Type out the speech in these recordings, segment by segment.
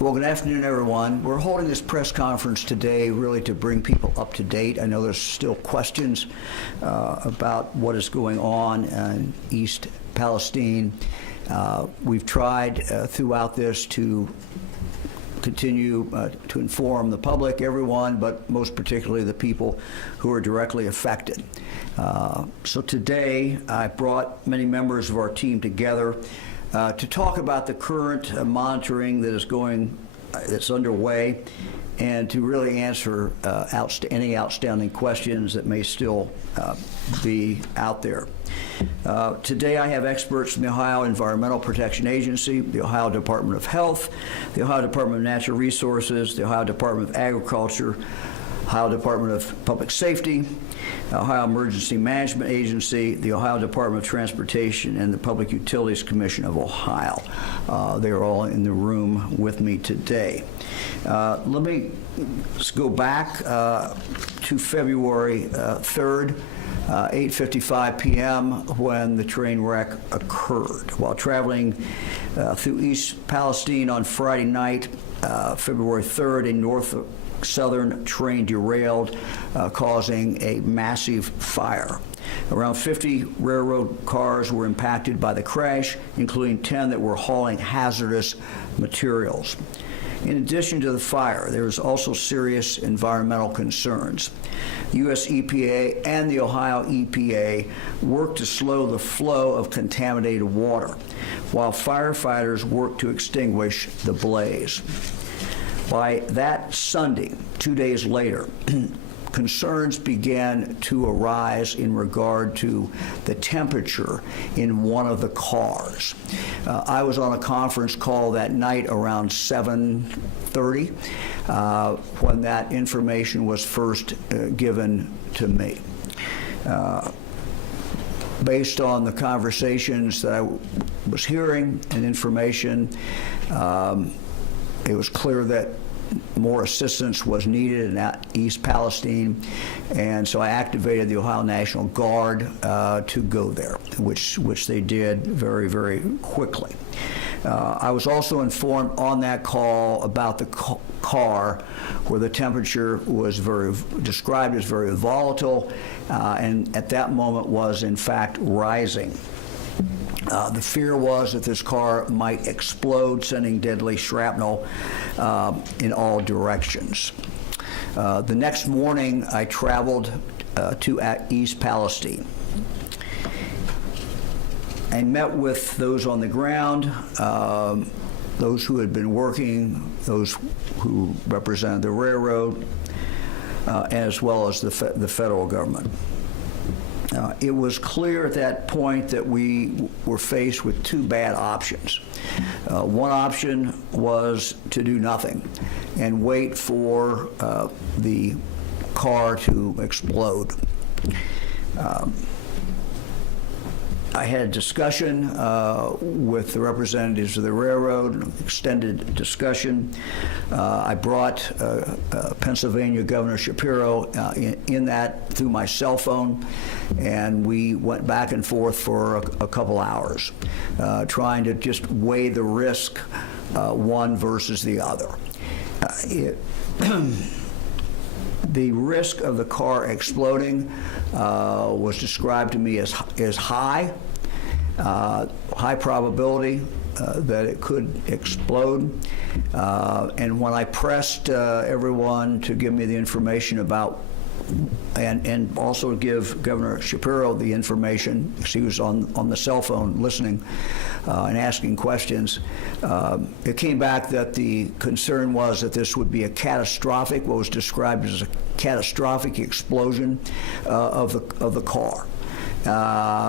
Well, good afternoon, everyone. We're holding this press conference today really to bring people up to date. I know there's still questions about what is going on in East Palestine. We've tried throughout this to continue to inform the public, everyone, but most particularly the people who are directly affected. So today, I brought many members of our team together to talk about the current monitoring that is that's underway, and to really answer any outstanding questions that may still be out there. Today I have experts from the Ohio Environmental Protection Agency, the Ohio Department of Health, the Ohio Department of Natural Resources, the Ohio Department of Agriculture, Ohio Department of Public Safety, Ohio Emergency Management Agency, the Ohio Department of Transportation, and the Public Utilities Commission of Ohio. They are all in the room with me today. Let me go back to February 3rd, 8:55 p.m. when the train wreck occurred. While traveling through East Palestine on Friday night, February 3rd, a southern train derailed, causing a massive fire. Around 50 railroad cars were impacted by the crash, including 10 that were hauling hazardous materials. In addition to the fire, there is also serious environmental concerns. U.S. EPA and the Ohio EPA worked to slow the flow of contaminated water, while firefighters worked to extinguish the blaze. By that Sunday, 2 days later, concerns began to arise in regard to the temperature in one of the cars. I was on a conference call that night around 7:30 when that information was first given to me. Based on the conversations that I was hearing and information, it was clear that more assistance was needed in East Palestine, and so I activated the Ohio National Guard to go there, which they did very, very quickly. I was also informed on that call about the car where the temperature was described as very volatile, and at that moment was in fact rising. The fear was that this car might explode, sending deadly shrapnel in all directions. The next morning, I traveled to East Palestine. I met with those on the ground, those who had been working, those who represented the railroad, as well as the federal government. It was clear at that point that we were faced with two bad options. One option was to do nothing and wait for the car to explode. I had a discussion with the representatives of the railroad, an extended discussion. I brought Pennsylvania Governor Shapiro in that through my cell phone, and we went back and forth for a couple hours, trying to just weigh the risk, one versus the other. The risk of the car exploding was described to me as high probability that it could explode. And when I pressed everyone to give me the information about, and also give Governor Shapiro the information, because he was on the cell phone listening and asking questions, it came back that the concern was that this would be a catastrophic, what was described as a catastrophic explosion of the car,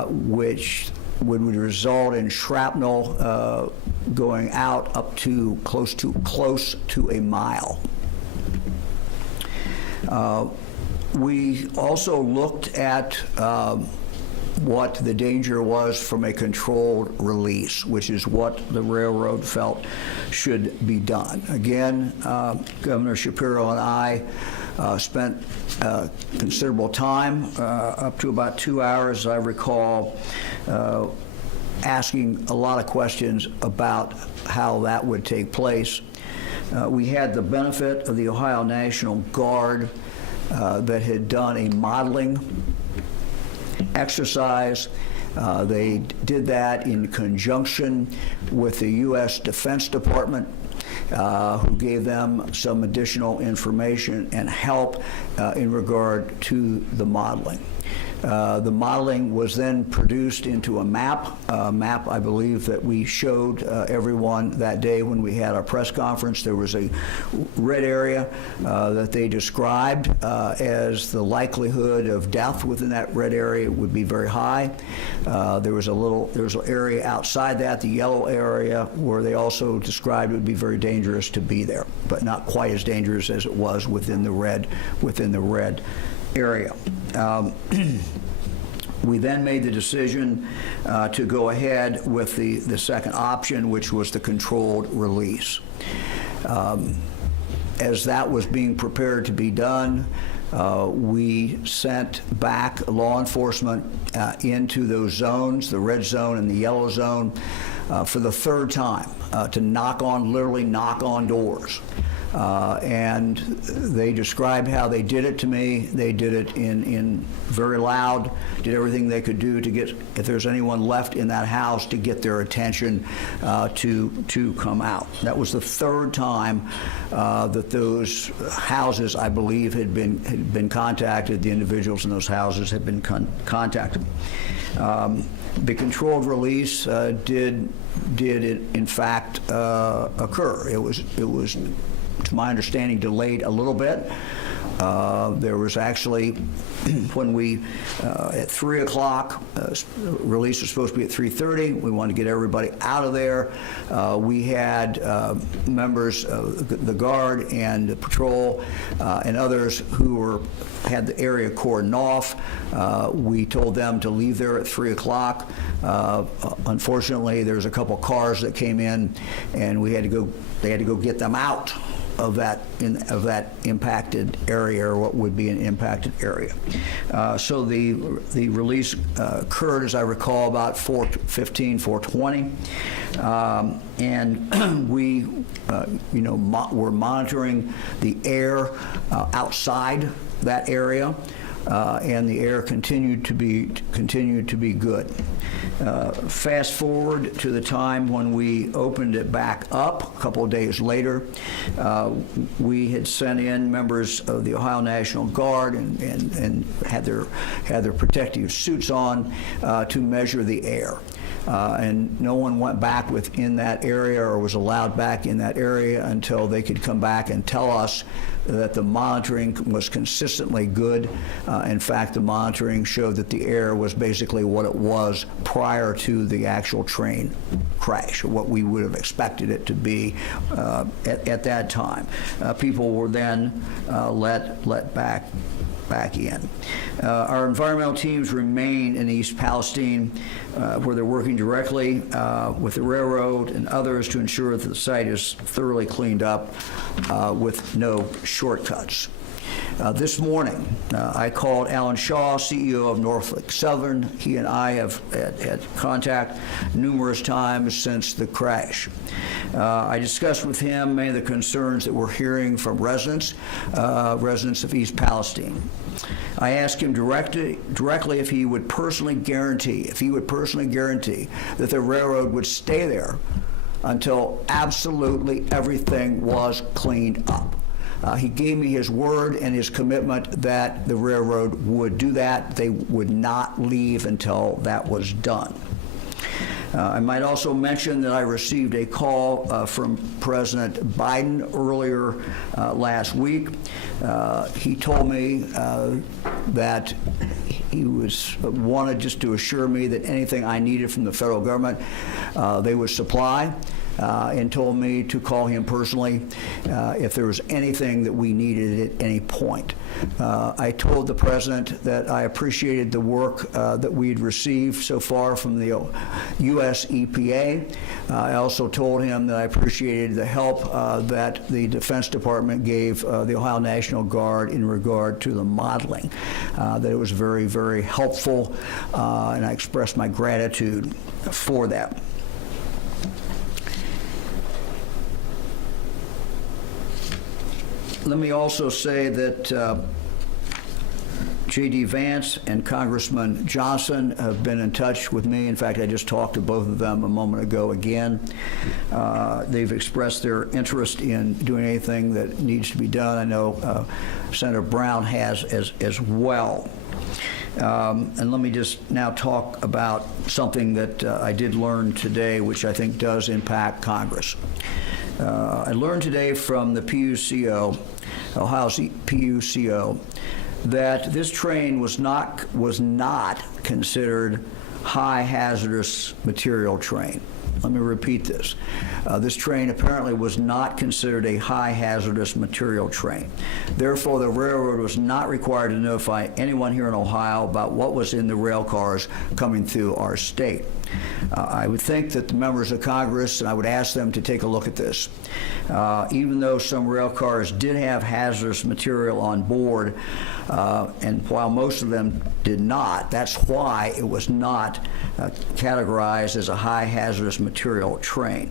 which would result in shrapnel going out up to close to a mile. We also looked at what the danger was from a controlled release, which is what the railroad felt should be done. Again, Governor Shapiro and I spent considerable time, up to about 2 hours, I recall, asking a lot of questions about how that would take place. We had the benefit of the Ohio National Guard that had done a modeling exercise. They did that in conjunction with the U.S. Defense Department, who gave them some additional information and help in regard to the modeling. The modeling was then produced into a map I believe that we showed everyone that day when we had our press conference. There was a red area that they described as the likelihood of death within that red area would be very high. There was an area outside that, the yellow area, where they also described it would be very dangerous to be there, but not quite as dangerous as it was within the red area. We then made the decision to go ahead with the second option, which was the controlled release. As that was being prepared to be done, we sent back law enforcement into those zones, the red zone and the yellow zone, for the third time to literally knock on doors. And they described how they did it to me. They did it in very loud, did everything they could do to get, if there's anyone left in that house, to get their attention to come out. That was the third time that those houses, I believe, had been contacted. The individuals in those houses had been contacted. The controlled release did in fact occur. It was, to my understanding, delayed a little bit. There was actually, when we, at 3 o'clock, release was supposed to be at 3:30. We wanted to get everybody out of there. We had members of the Guard and the patrol and others who had the area cordoned off. We told them to leave there at 3 o'clock. Unfortunately, there's a couple cars that came in, and they had to go get them out of that impacted area, or what would be an impacted area. So the release occurred, as I recall, about 4:15, 4:20, and we were monitoring the air outside that area, and the air continued to be good. Fast forward to the time when we opened it back up a couple of days later. We had sent in members of the Ohio National Guard and had their protective suits on to measure the air. And no one went back within that area or was allowed back in that area until they could come back and tell us that the monitoring was consistently good. In fact, the monitoring showed that the air was basically what it was prior to the actual train crash, or what we would have expected it to be at that time. People were then let back in. Our environmental teams remain in East Palestine, where they're working directly with the railroad and others to ensure that the site is thoroughly cleaned up with no shortcuts. This morning, I called Alan Shaw, CEO of Norfolk Southern. He and I have had contact numerous times since the crash. I discussed with him many of the concerns that we're hearing from residents of East Palestine. I asked him directly if he would personally guarantee that the railroad would stay there until absolutely everything was cleaned up. He gave me his word and his commitment that the railroad would do that. They would not leave until that was done. I might also mention that I received a call from President Biden earlier last week. He told me that he wanted just to assure me that anything I needed from the federal government, they would supply. And told me to call him personally if there was anything that we needed at any point. I told the president that I appreciated the work that we'd received so far from the U.S. EPA. I also told him that I appreciated the help that the Defense Department gave the Ohio National Guard in regard to the modeling, that it was very, very helpful, and I expressed my gratitude for that. Let me also say that J.D. Vance and Congressman Johnson have been in touch with me. In fact, I just talked to both of them a moment ago again. They've expressed their interest in doing anything that needs to be done. I know Senator Brown has as well. And let me just now talk about something that I did learn today, which I think does impact Congress. I learned today from the PUCO, Ohio's PUCO, that this train was not considered high hazardous material train. Let me repeat this. This train apparently was not considered a high hazardous material train. Therefore, the railroad was not required to notify anyone here in Ohio about what was in the rail cars coming through our state. I would think that the members of Congress, and I would ask them to take a look at this. Even though some rail cars did have hazardous material on board, and while most of them did not, that's why it was not categorized as a high hazardous material train.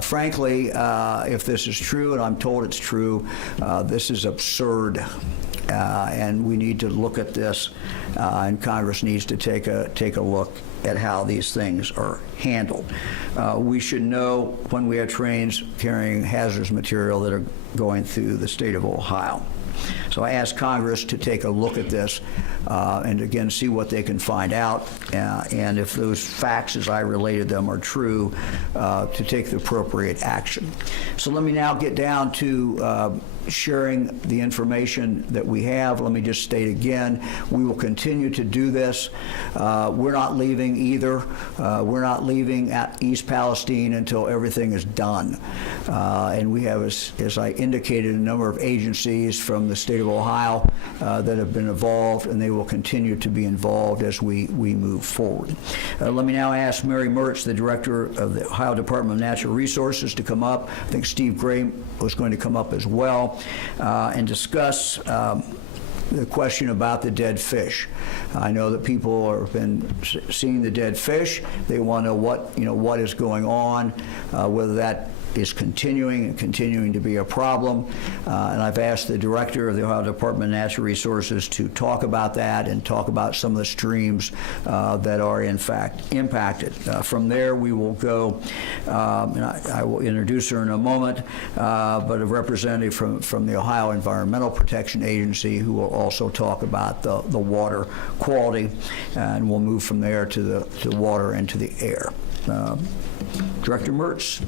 Frankly, if this is true, and I'm told it's true, this is absurd. And we need to look at this, and Congress needs to take a look at how these things are handled. We should know when we have trains carrying hazardous material that are going through the state of Ohio. So I ask Congress to take a look at this and again see what they can find out, and if those facts as I related them are true, to take the appropriate action. So let me now get down to sharing the information that we have. Let me just state again, we will continue to do this. We're not leaving either. We're not leaving at East Palestine until everything is done. And we have, as I indicated, a number of agencies from the state of Ohio that have been involved, and they will continue to be involved as we move forward. Let me now ask Mary Mertz, the director of the Ohio Department of Natural Resources, to come up. I think Steve Gray was going to come up as well. And discuss the question about the dead fish. I know that people have been seeing the dead fish. They want to know what is going on, whether that is continuing to be a problem. And I've asked the director of the Ohio Department of Natural Resources to talk about that and talk about some of the streams that are in fact impacted. From there, we will go, and I will introduce her in a moment, but a representative from the Ohio Environmental Protection Agency who will also talk about the water quality, and we'll move from there to the water and to the air. Director Mertz.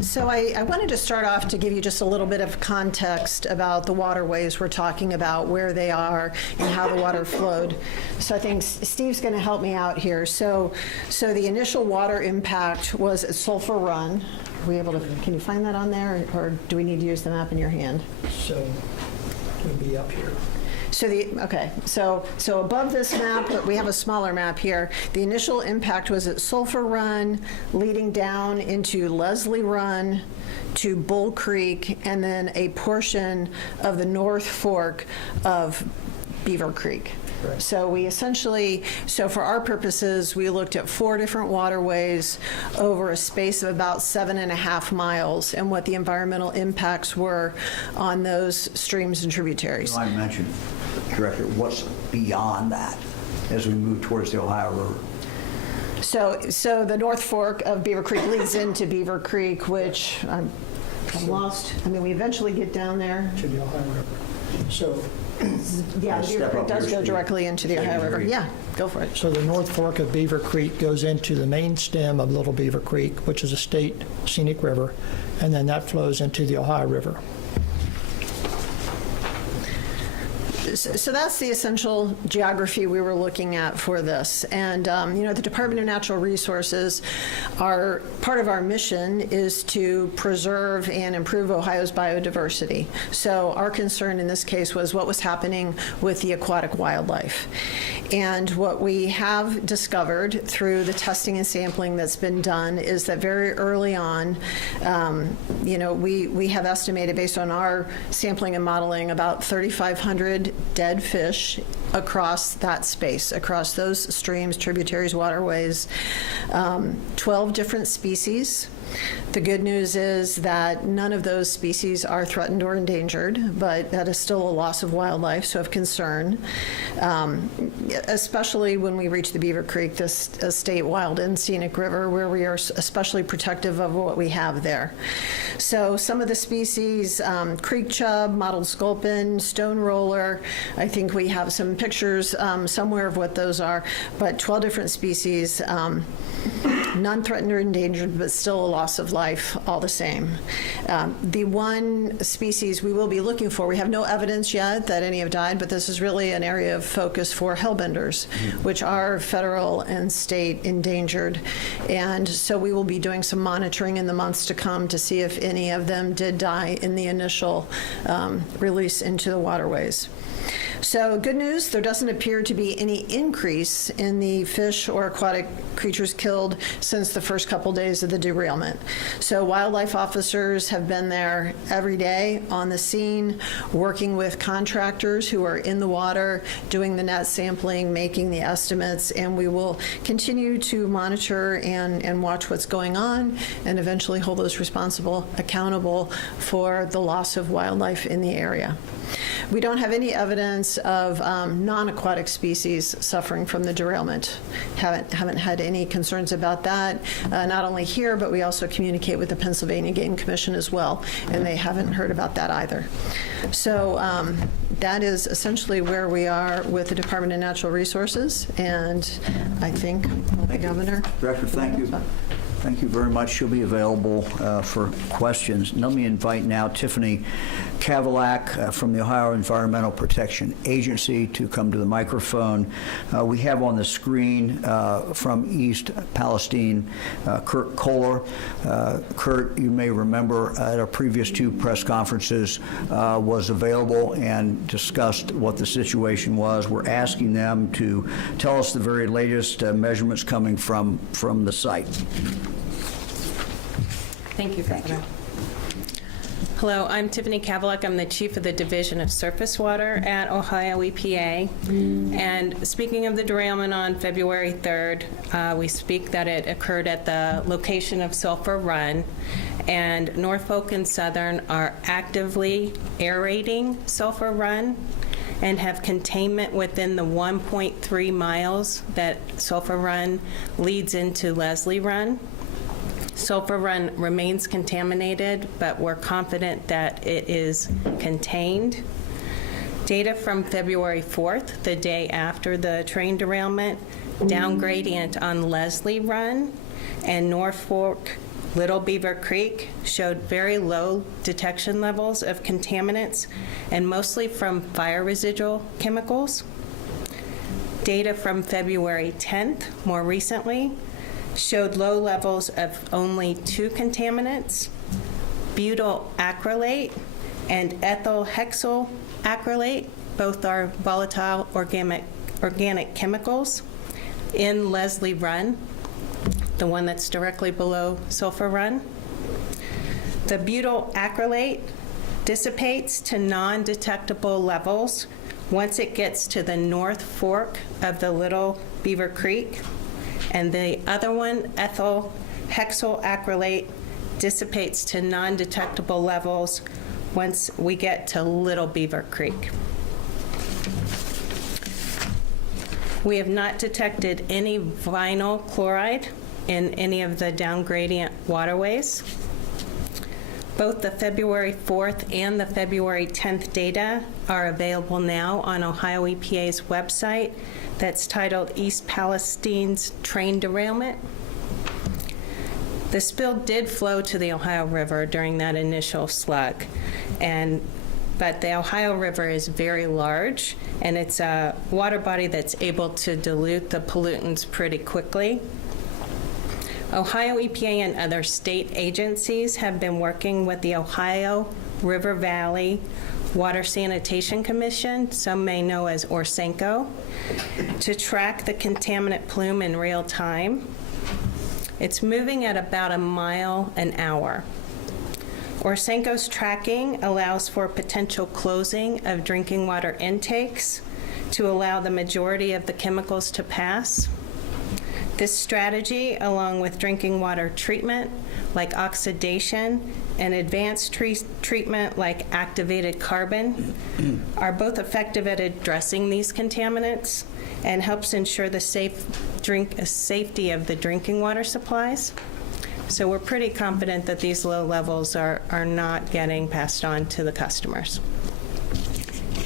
So I wanted to start off to give you just a little bit of context about the waterways we're talking about, where they are, and how the water flowed. So I think Steve's going to help me out here. So the initial water impact was at Sulphur Run. Are we able to? Can you find that on there, or do we need to use the map in your hand? So it would be up here. So above this map, we have a smaller map here. The initial impact was at Sulphur Run, leading down into Leslie Run, to Bull Creek, and then a portion of the North Fork of Beaver Creek. Right. So we essentially, for our purposes, we looked at 4 different waterways over a space of about 7.5 miles, and what the environmental impacts were on those streams and tributaries. I mentioned, Director, what's beyond that as we move towards the Ohio River? So the North Fork of Beaver Creek leads into Beaver Creek, which I'm lost. I mean, we eventually get down there. To the Ohio River. So yeah, Beaver Creek does go directly into the Ohio River. Yeah, go for it. So the North Fork of Beaver Creek goes into the main stem of Little Beaver Creek, which is a state scenic river, and then that flows into the Ohio River. So that's the essential geography we were looking at for this. And, the Department of Natural Resources, part of our mission is to preserve and improve Ohio's biodiversity. So our concern in this case was what was happening with the aquatic wildlife. And what we have discovered through the testing and sampling that's been done is that very early on, we have estimated, based on our sampling and modeling, about 3,500 dead fish across that space, across those streams, tributaries, waterways, 12 different species. The good news is that none of those species are threatened or endangered, but that is still a loss of wildlife, so of concern, especially when we reach the Beaver Creek, this state wild and scenic river, where we are especially protective of what we have there. So some of the species, creek chub, mottled sculpin, stone roller, I think we have some pictures somewhere of what those are, but 12 different species, none threatened or endangered, but still a loss of life all the same. The one species we will be looking for, we have no evidence yet that any have died, but this is really an area of focus for hellbenders, which are federal and state endangered. And so we will be doing some monitoring in the months to come to see if any of them did die in the initial release into the waterways. So good news, there doesn't appear to be any increase in the fish or aquatic creatures killed since the first couple days of the derailment. So wildlife officers have been there every day on the scene, working with contractors who are in the water, doing the net sampling, making the estimates, and we will continue to monitor and watch what's going on and eventually hold those responsible accountable for the loss of wildlife in the area. We don't have any evidence of non-aquatic species suffering from the derailment. Haven't had any concerns about that, not only here, but we also communicate with the Pennsylvania Game Commission as well, and they haven't heard about that either. So that is essentially where we are with the Department of Natural Resources, and I think the governor. Director, thank you. Thank you very much. She'll be available for questions. Let me invite now Tiffany Kavalak from the Ohio Environmental Protection Agency to come to the microphone. We have on the screen from East Palestine, Kurt Kohler. Kurt, you may remember at our previous two press conferences was available and discussed what the situation was. We're asking them to tell us the very latest measurements coming from the site. Thank you, Governor. Hello, I'm Tiffany Kavalak. I'm the Chief of the Division of Surface Water at Ohio EPA. And speaking of the derailment on February 3rd, we speak that it occurred at the location of Sulphur Run. And Norfolk and Southern are actively aerating Sulphur Run and have containment within the 1.3 miles that Sulphur Run leads into Leslie Run. Sulphur Run remains contaminated, but we're confident that it is contained. Data from February 4th, the day after the train derailment, down gradient on Leslie Run and Norfolk Little Beaver Creek showed very low detection levels of contaminants and mostly from fire residual chemicals. Data from February 10th, more recently, showed low levels of only two contaminants, butyl acrylate and ethyl hexyl acrylate, both are volatile organic chemicals, in Leslie Run, the one that's directly below Sulphur Run. The butyl acrylate dissipates to non-detectable levels once it gets to the North Fork of the Little Beaver Creek. And the other one, ethyl hexyl acrylate, dissipates to non-detectable levels once we get to Little Beaver Creek. We have not detected any vinyl chloride in any of the down gradient waterways. Both the February 4th and the February 10th data are available now on Ohio EPA's website that's titled East Palestine's Train Derailment. The spill did flow to the Ohio River during that initial slug, but the Ohio River is very large, and it's a water body that's able to dilute the pollutants pretty quickly. Ohio EPA and other state agencies have been working with the Ohio River Valley Water Sanitation Commission, some may know as ORSENCO, to track the contaminant plume in real time. It's moving at about a mile an hour. ORSENCO's tracking allows for potential closing of drinking water intakes to allow the majority of the chemicals to pass. This strategy, along with drinking water treatment like oxidation and advanced treatment like activated carbon, are both effective at addressing these contaminants and helps ensure the safety of the drinking water supplies. So we're pretty confident that these low levels are not getting passed on to the customers.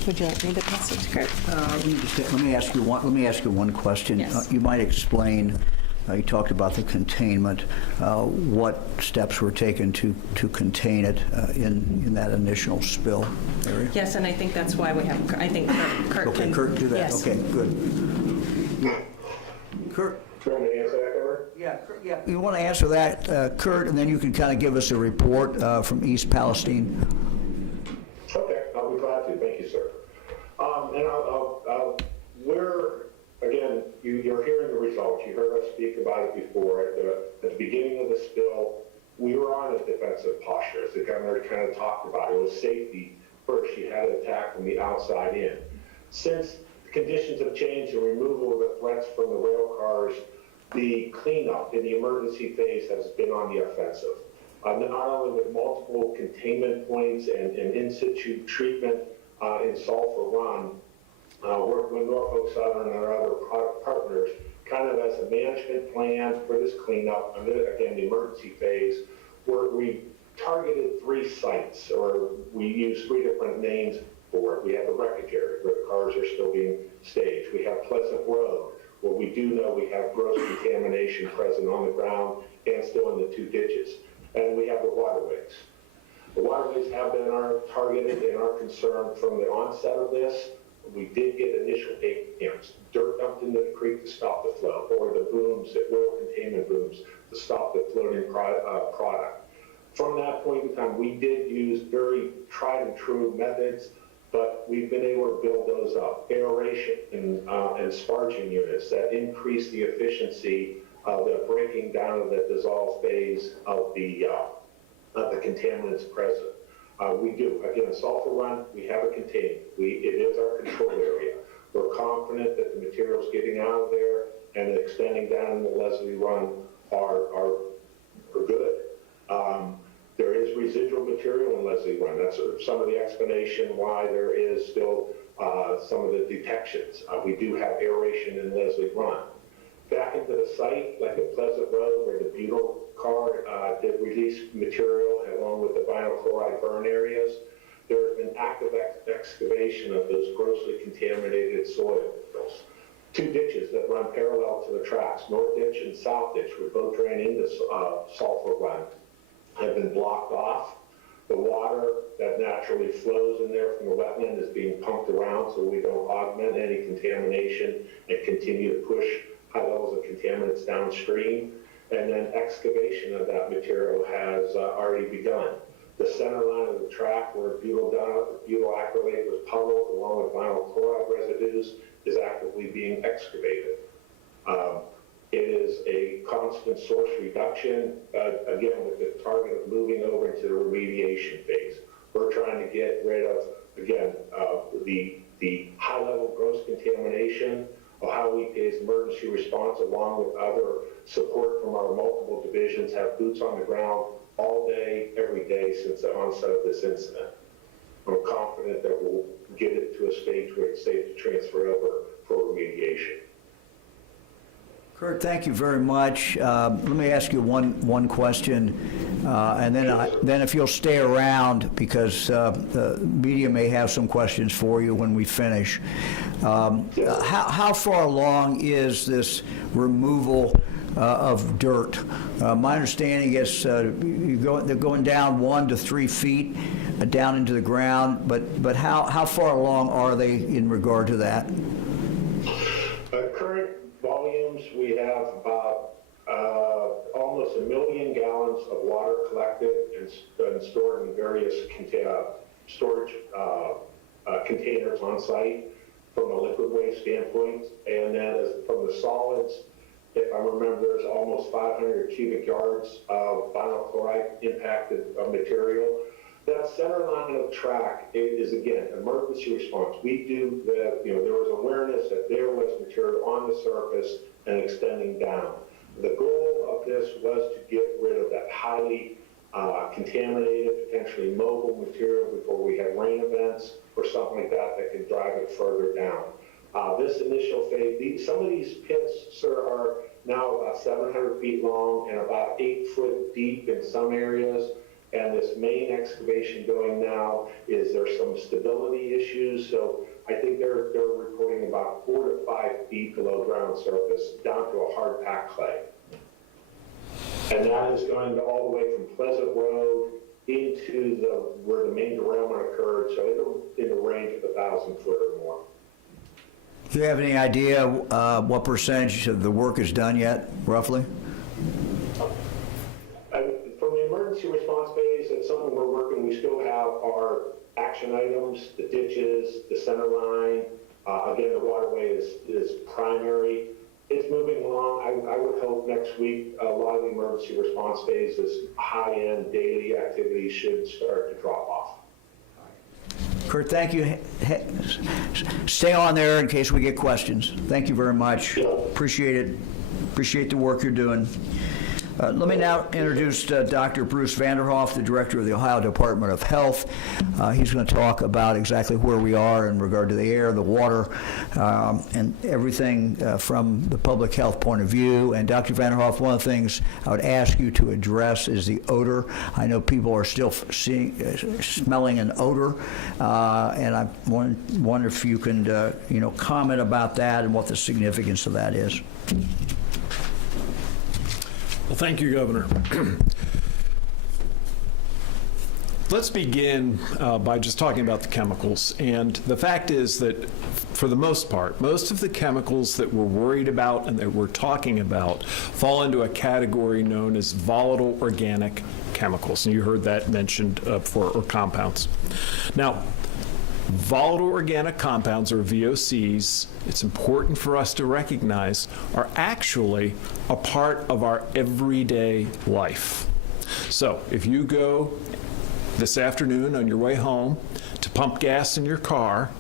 Would you like me to pass it to Kurt? Let me ask you one question. Yes. You might explain, you talked about the containment, what steps were taken to contain it in that initial spill area? Yes, and I think that's why we have, I think Kurt Okay, can. Kurt, do that. Yes. Okay, good. Kurt? Do you want me to answer that, Governor? Yeah. You want to answer that, Kurt, and then you can kind of give us a report from East Palestine? Okay, I'll be glad to. Thank you, sir. And again, you're hearing the results. You heard us speak about it before. At the beginning of the spill, we were on a defensive posture, as the governor kind of talked about. It was safety first. You had to attack from the outside in. Since the conditions have changed and removal of the threats from the rail cars, the cleanup in the emergency phase has been on the offensive. Not only with multiple containment points and in situ treatment in Sulphur Run, working with Norfolk Southern and our other partners, kind of as a management plan for this cleanup, and then again, the emergency phase, where we targeted 3 sites, or we used 3 different names for it. We have the wreckage area, where the cars are still being staged. We have Pleasant Road, where we do know we have gross contamination present on the ground and still in the 2 ditches. And we have the waterways. The waterways have been our targeted and our concern from the onset of this. We did get initial dirt dumped into the creek to stop the flow, or the booms, the oil containment booms, to stop the floating product. From that point in time, we did use very tried and true methods, but we've been able to build those up. Aeration and sparging units that increase the efficiency of the breaking down of the dissolved phase of the contaminants present. We do. Again, Sulphur Run, we have it contained. It is our control area. We're confident that the materials getting out of there and extending down in the Leslie Run are good. There is residual material in Leslie Run. That's some of the explanation why there is still some of the detections. We do have aeration in Leslie Run. Back into the site, like at Pleasant Road, where the butyl car did release material along with the vinyl chloride burn areas, there has been active excavation of those grossly contaminated soils. 2 ditches that run parallel to the tracks, North Ditch and South Ditch, which both drain into Sulphur Run, have been blocked off. The water that naturally flows in there from the wetland is being pumped around so we don't augment any contamination and continue to push high levels of contaminants downstream. And then excavation of that material has already begun. The center line of the track where butyl acrylate was puddled along with vinyl chloride residues is actively being excavated. It is a constant source reduction, again, with the target of moving over into the remediation phase. We're trying to get rid of, again, the high-level gross contamination. Ohio EPA's emergency response, along with other support from our multiple divisions, have boots on the ground all day, every day since the onset of this incident. I'm confident that we'll get it to a stage where it's safe to transfer over for remediation. Kurt, thank you very much. Let me ask you one question, and then if you'll stay around, because the media may have some questions for you when we finish. How far along is this removal of dirt? My understanding is they're going down 1 to 3 feet down into the ground, but how far along are they in regard to that? Current volumes, we have about almost 1 million gallons of water collected and stored in various storage containers on site from a liquid waste standpoint. And then from the solids, if I remember, there's almost 500 cubic yards of vinyl chloride impacted material. That center line of track is, again, emergency response. We do there was awareness that there was material on the surface and extending down. The goal of this was to get rid of that highly contaminated, potentially mobile material before we have rain events or something like that that can drive it further down. This initial phase, some of these pits, sir, are now about 700 feet long and about 8 foot deep in some areas. And this main excavation going now there's some stability issues. So I think they're reporting about 4 to 5 feet below ground surface down to a hard packed clay. And that is going all the way from Pleasant Road into where the main derailment occurred. So it'll in the range of 1,000 foot or more. Do you have any idea what percentage of the work is done yet, roughly? From the emergency response phase, it's something we're working. We still have our action items, the ditches, the center line. Again, the waterway is primary. It's moving along. I would hope next week a lot of the emergency response phases, high-end daily activities should start to drop off. Kurt, thank you. Stay on there in case we get questions. Thank you very much. Appreciate it. Appreciate the work you're doing. Let me now introduce Dr. Bruce Vanderhoff, the Director of the Ohio Department of Health. He's going to talk about exactly where we are in regard to the air, the water, and everything from the public health point of view. And Dr. Vanderhoff, one of the things I would ask you to address is the odor. I know people are still smelling an odor, and I wonder if you can comment about that and what the significance of that is. Well, thank you, Governor. Let's begin by just talking about the chemicals. And the fact is that, for the most part, most of the chemicals that we're worried about and that we're talking about fall into a category known as volatile organic chemicals. And you heard that mentioned before, or compounds. Now, volatile organic compounds, or VOCs, it's important for us to recognize, are actually a part of our everyday life. So if you go this afternoon on your way home to pump gas in your car,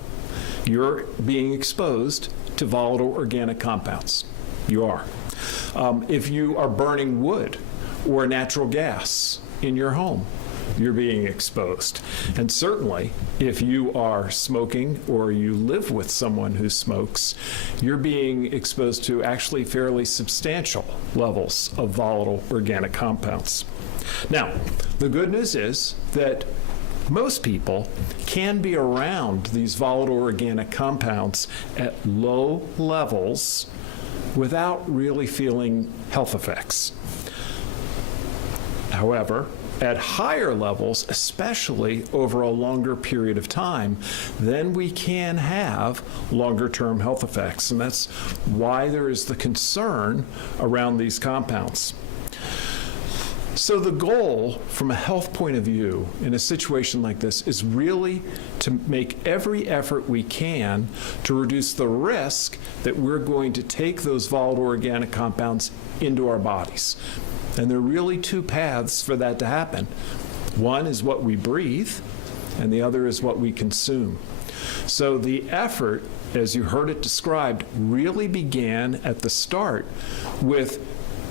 you're being exposed to volatile organic compounds. You are. If you are burning wood or natural gas in your home, you're being exposed. And certainly, if you are smoking or you live with someone who smokes, you're being exposed to actually fairly substantial levels of volatile organic compounds. Now, the good news is that most people can be around these volatile organic compounds at low levels without really feeling health effects. However, at higher levels, especially over a longer period of time, then we can have longer-term health effects. And that's why there is the concern around these compounds. So the goal from a health point of view in a situation like this is really to make every effort we can to reduce the risk that we're going to take those volatile organic compounds into our bodies. And there are really two paths for that to happen. One is what we breathe, and the other is what we consume. So the effort, as you heard it described, really began at the start with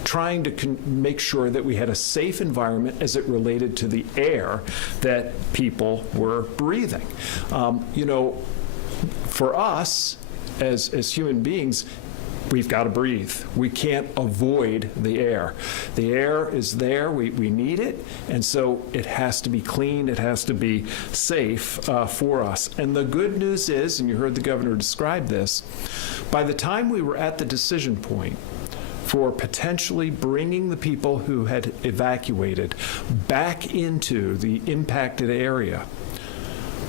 trying to make sure that we had a safe environment as it related to the air that people were breathing. For us, as human beings, we've got to breathe. We can't avoid the air. The air is there. We need it, and so it has to be clean. It has to be safe for us. And the good news is, and you heard the governor describe this, by the time we were at the decision point for potentially bringing the people who had evacuated back into the impacted area,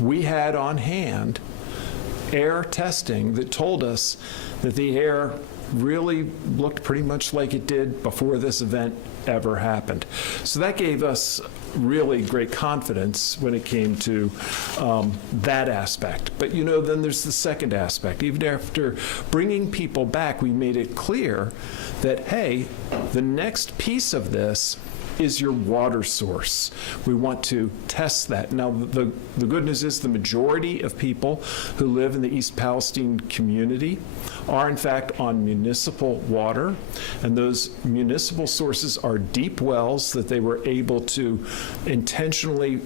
we had on hand air testing that told us that the air really looked pretty much like it did before this event ever happened. So that gave us really great confidence when it came to that aspect. But then there's the second aspect. Even after bringing people back, we made it clear that, hey, the next piece of this is your water source. We want to test that. Now, the good news is the majority of people who live in the East Palestine community are, in fact, on municipal water, and those municipal sources are deep wells that they were able to intentionally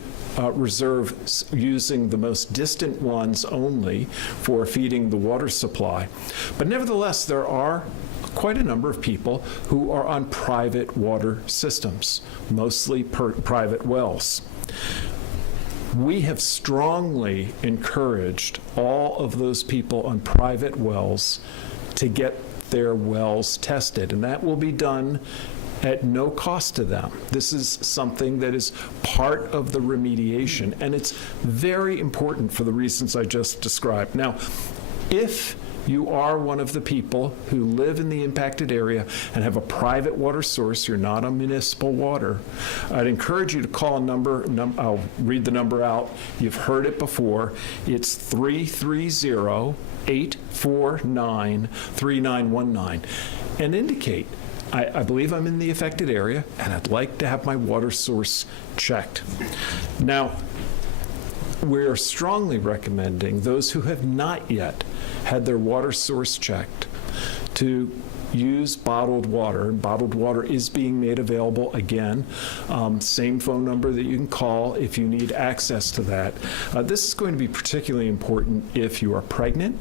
reserve using the most distant ones only for feeding the water supply. But nevertheless, there are quite a number of people who are on private water systems, mostly private wells. We have strongly encouraged all of those people on private wells to get their wells tested, and that will be done at no cost to them. This is something that is part of the remediation, and it's very important for the reasons I just described. Now, if you are one of the people who live in the impacted area and have a private water source, you're not on municipal water, I'd encourage you to call a number. I'll read the number out. You've heard it before. It's 330-849-3919, and indicate, I believe I'm in the affected area, and I'd like to have my water source checked. Now, we're strongly recommending those who have not yet had their water source checked to use bottled water. And bottled water is being made available again. Same phone number that you can call if you need access to that. This is going to be particularly important if you are pregnant,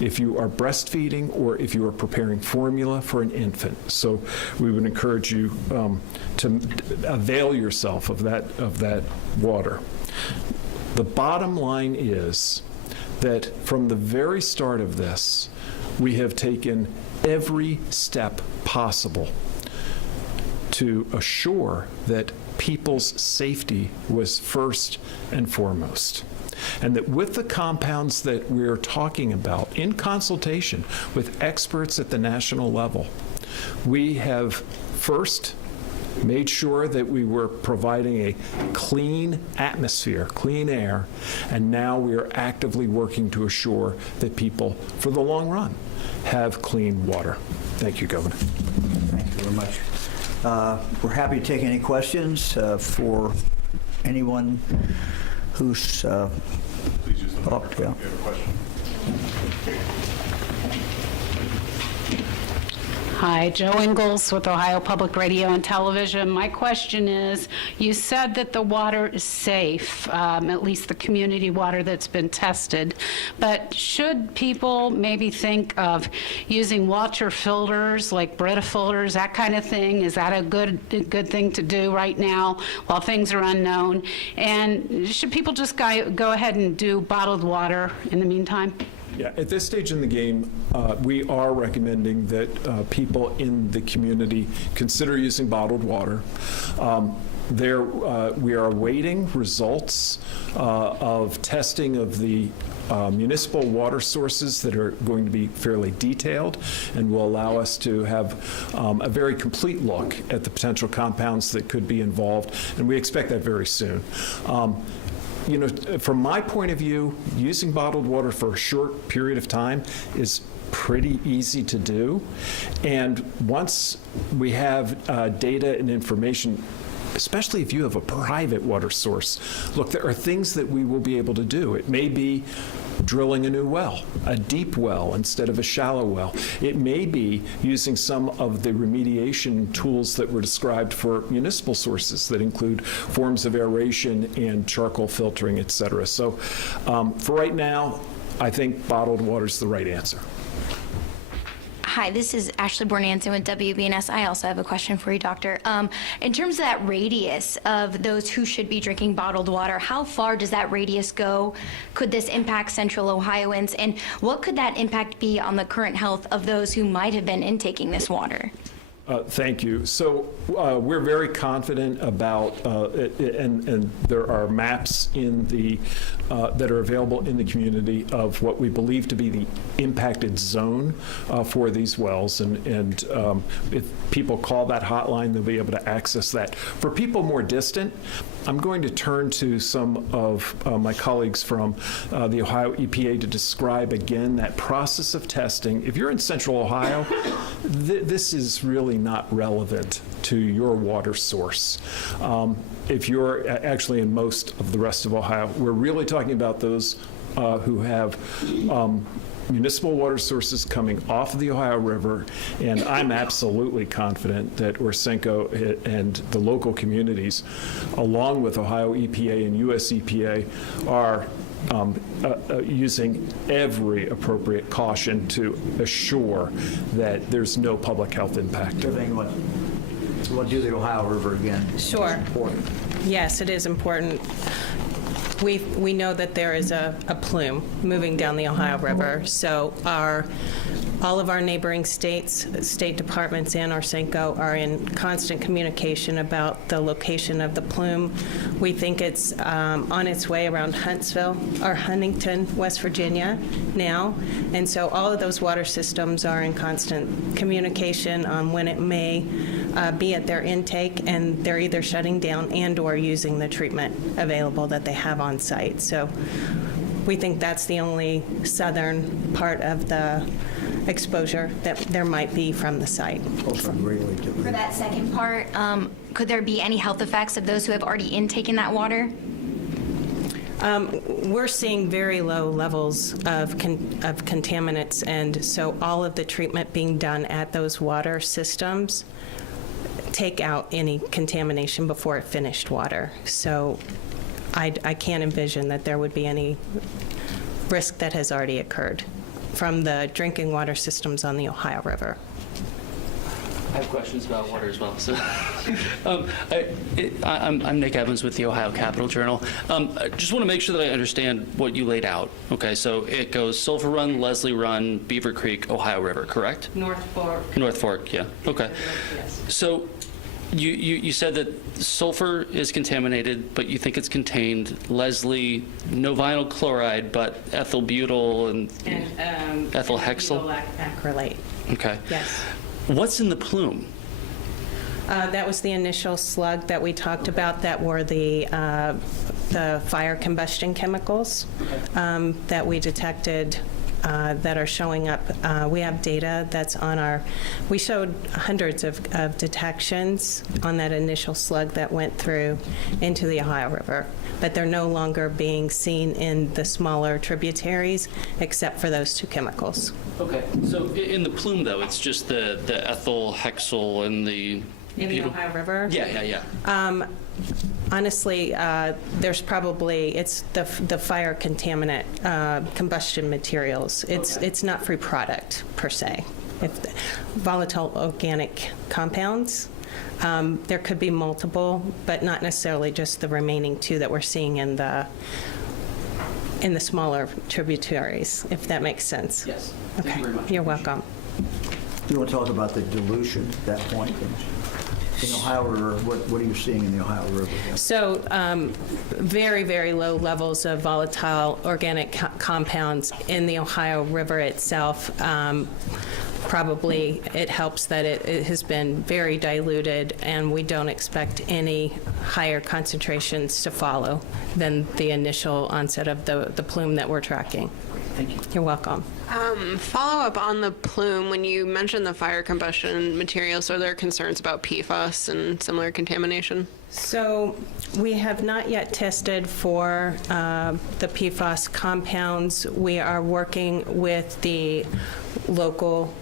if you are breastfeeding, or if you are preparing formula for an infant. So we would encourage you to avail yourself of that water. The bottom line is that from the very start of this, we have taken every step possible to assure that people's safety was first and foremost. And that with the compounds that we're talking about, in consultation with experts at the national level, we have first made sure that we were providing a clean atmosphere, clean air, and now we are actively working to assure that people, for the long run, have clean water. Thank you, Governor. Thank you very much. We're happy to take any questions for anyone who's up. Yeah. Hi, Joe Ingalls with Ohio Public Radio and Television. My question is, you said that the water is safe, at least the community water that's been tested, but should people maybe think of using water filters, like Brita filters, that kind of thing? Is that a good thing to do right now while things are unknown? And should people just go ahead and do bottled water in the meantime? Yeah, at this stage in the game, we are recommending that people in the community consider using bottled water. We are awaiting results of testing of the municipal water sources that are going to be fairly detailed and will allow us to have a very complete look at the potential compounds that could be involved, and we expect that very soon. You know, from my point of view, using bottled water for a short period of time is pretty easy to do. And once we have data and information, especially if you have a private water source, look, there are things that we will be able to do. It may be drilling a new well, a deep well instead of a shallow well. It may be using some of the remediation tools that were described for municipal sources that include forms of aeration and charcoal filtering, et cetera. So for right now, I think bottled water is the right answer. Hi, this is Ashley Bornanson with WBNS. I also have a question for you, Doctor. In terms of that radius of those who should be drinking bottled water, how far does that radius go? Could this impact Central Ohioans? And what could that impact be on the current health of those who might have been intaking this water? Thank you. So we're very confident about, and there are maps in the that are available in the community of what we believe to be the impacted zone for these wells. And if people call that hotline, they'll be able to access that. For people more distant, I'm going to turn to some of my colleagues from the Ohio EPA to describe again that process of testing. If you're in Central Ohio, this is really really not relevant to your water source. If you're actually in most of the rest of Ohio, we're really talking about those who have municipal water sources coming off of the Ohio River, and I'm absolutely confident that Orsenco and the local communities, along with Ohio EPA and US EPA, are using every appropriate caution to assure that there's no public health impact. Everything, we'll do the Ohio River again. Sure. It's important. Yes, it is important. We know that there is a plume moving down the Ohio River, so all of our neighboring states, state departments, and Orsenco are in constant communication about the location of the plume. We think it's on its way around Huntsville or Huntington, West Virginia now, and so all of those water systems are in constant communication on when it may be at their intake, and they're either shutting down and/or using the treatment available that they have on site. So we think that's the only southern part of the exposure that there might be from the site. Also greatly to For that second part, could there be any health effects of those who have already intaken that water? We're seeing very low levels of contaminants, and so all of the treatment being done at those water systems take out any contamination before it finished water. So I can't envision that there would be any risk that has already occurred from the drinking water systems on the Ohio River. I have questions about water as well. So, I'm Nick Evans with the Ohio Capital Journal. I just want to make sure that I understand what you laid out. Okay, so it goes Sulphur Run, Leslie Run, Beaver Creek, Ohio River, correct? North Fork. North Fork, yeah. Okay. Yes. So you said that sulfur is contaminated, but you think it's contained. Leslie, no vinyl chloride, but ethyl butyl and ethyl hexyl? Acrylate. Okay. Yes. What's in the plume? That was the initial slug that we talked about that were the fire combustion chemicals that we detected that are showing up. We have data that's on we showed hundreds of detections on that initial slug that went through into the Ohio River, but they're no longer being seen in the smaller tributaries except for those two chemicals. Okay. So in the plume, though, it's just the ethyl hexyl and the In the Ohio River? Yeah. Honestly, there's probably, it's the fire contaminant combustion materials. It's not free product per se. Volatile organic compounds, there could be multiple, but not necessarily just the remaining two that we're seeing in the smaller tributaries, if that makes sense. Yes. Okay. Thank you very much. You're welcome. You want to talk about the dilution at that point? In the Ohio River, what are you seeing in the Ohio River? So very, very low levels of volatile organic compounds in the Ohio River itself. Probably it helps that it has been very diluted, and we don't expect any higher concentrations to follow than the initial onset of the plume that we're tracking. Thank you. You're welcome. Follow up on the plume. When you mentioned the fire combustion materials, are there concerns about PFAS and similar contamination? So we have not yet tested for the PFAS compounds. We are working with the local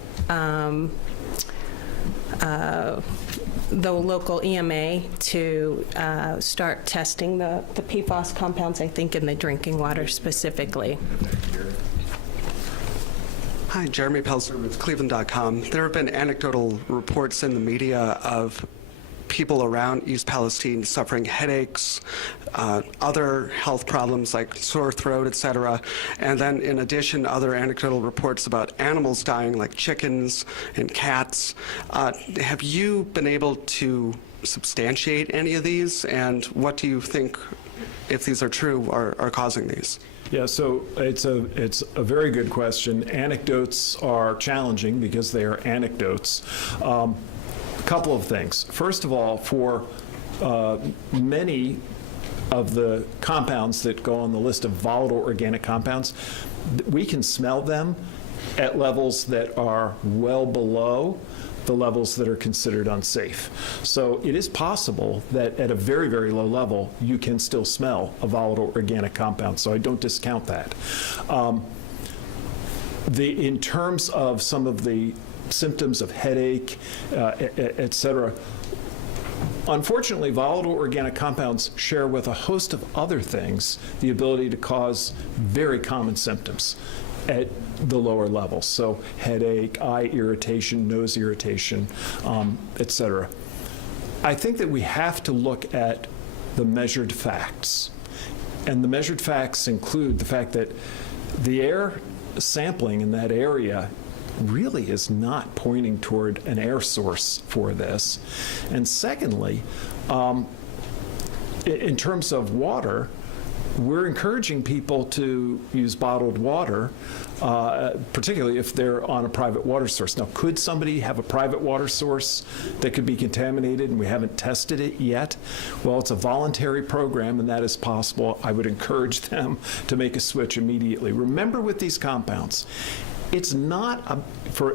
EMA to start testing the PFAS compounds, I think, in the drinking water specifically. Hi, Jeremy Pelzer with Cleveland.com. There have been anecdotal reports in the media of people around East Palestine suffering headaches, other health problems like sore throat, etc. And then in addition, other anecdotal reports about animals dying like chickens and cats. Have you been able to substantiate any of these? And what do you think, if these are true, are causing these? Yeah, so it's a very good question. Anecdotes are challenging because they are anecdotes. A couple of things. First of all, for many of the compounds that go on the list of volatile organic compounds, we can smell them at levels that are well below the levels that are considered unsafe. So it is possible that at a very, very low level, you can still smell a volatile organic compound. So I don't discount that. In terms of some of the symptoms of headache, et cetera, unfortunately, volatile organic compounds share with a host of other things the ability to cause very common symptoms at the lower levels. So headache, eye irritation, nose irritation, et cetera. I think that we have to look at the measured facts. And the measured facts include the fact that the air sampling in that area really is not pointing toward an air source for this. And secondly, in terms of water, we're encouraging people to use bottled water, particularly if they're on a private water source. Now, could somebody have a private water source that could be contaminated and we haven't tested it yet? Well, it's a voluntary program and that is possible. I would encourage them to make a switch immediately. Remember, with these compounds, it's not,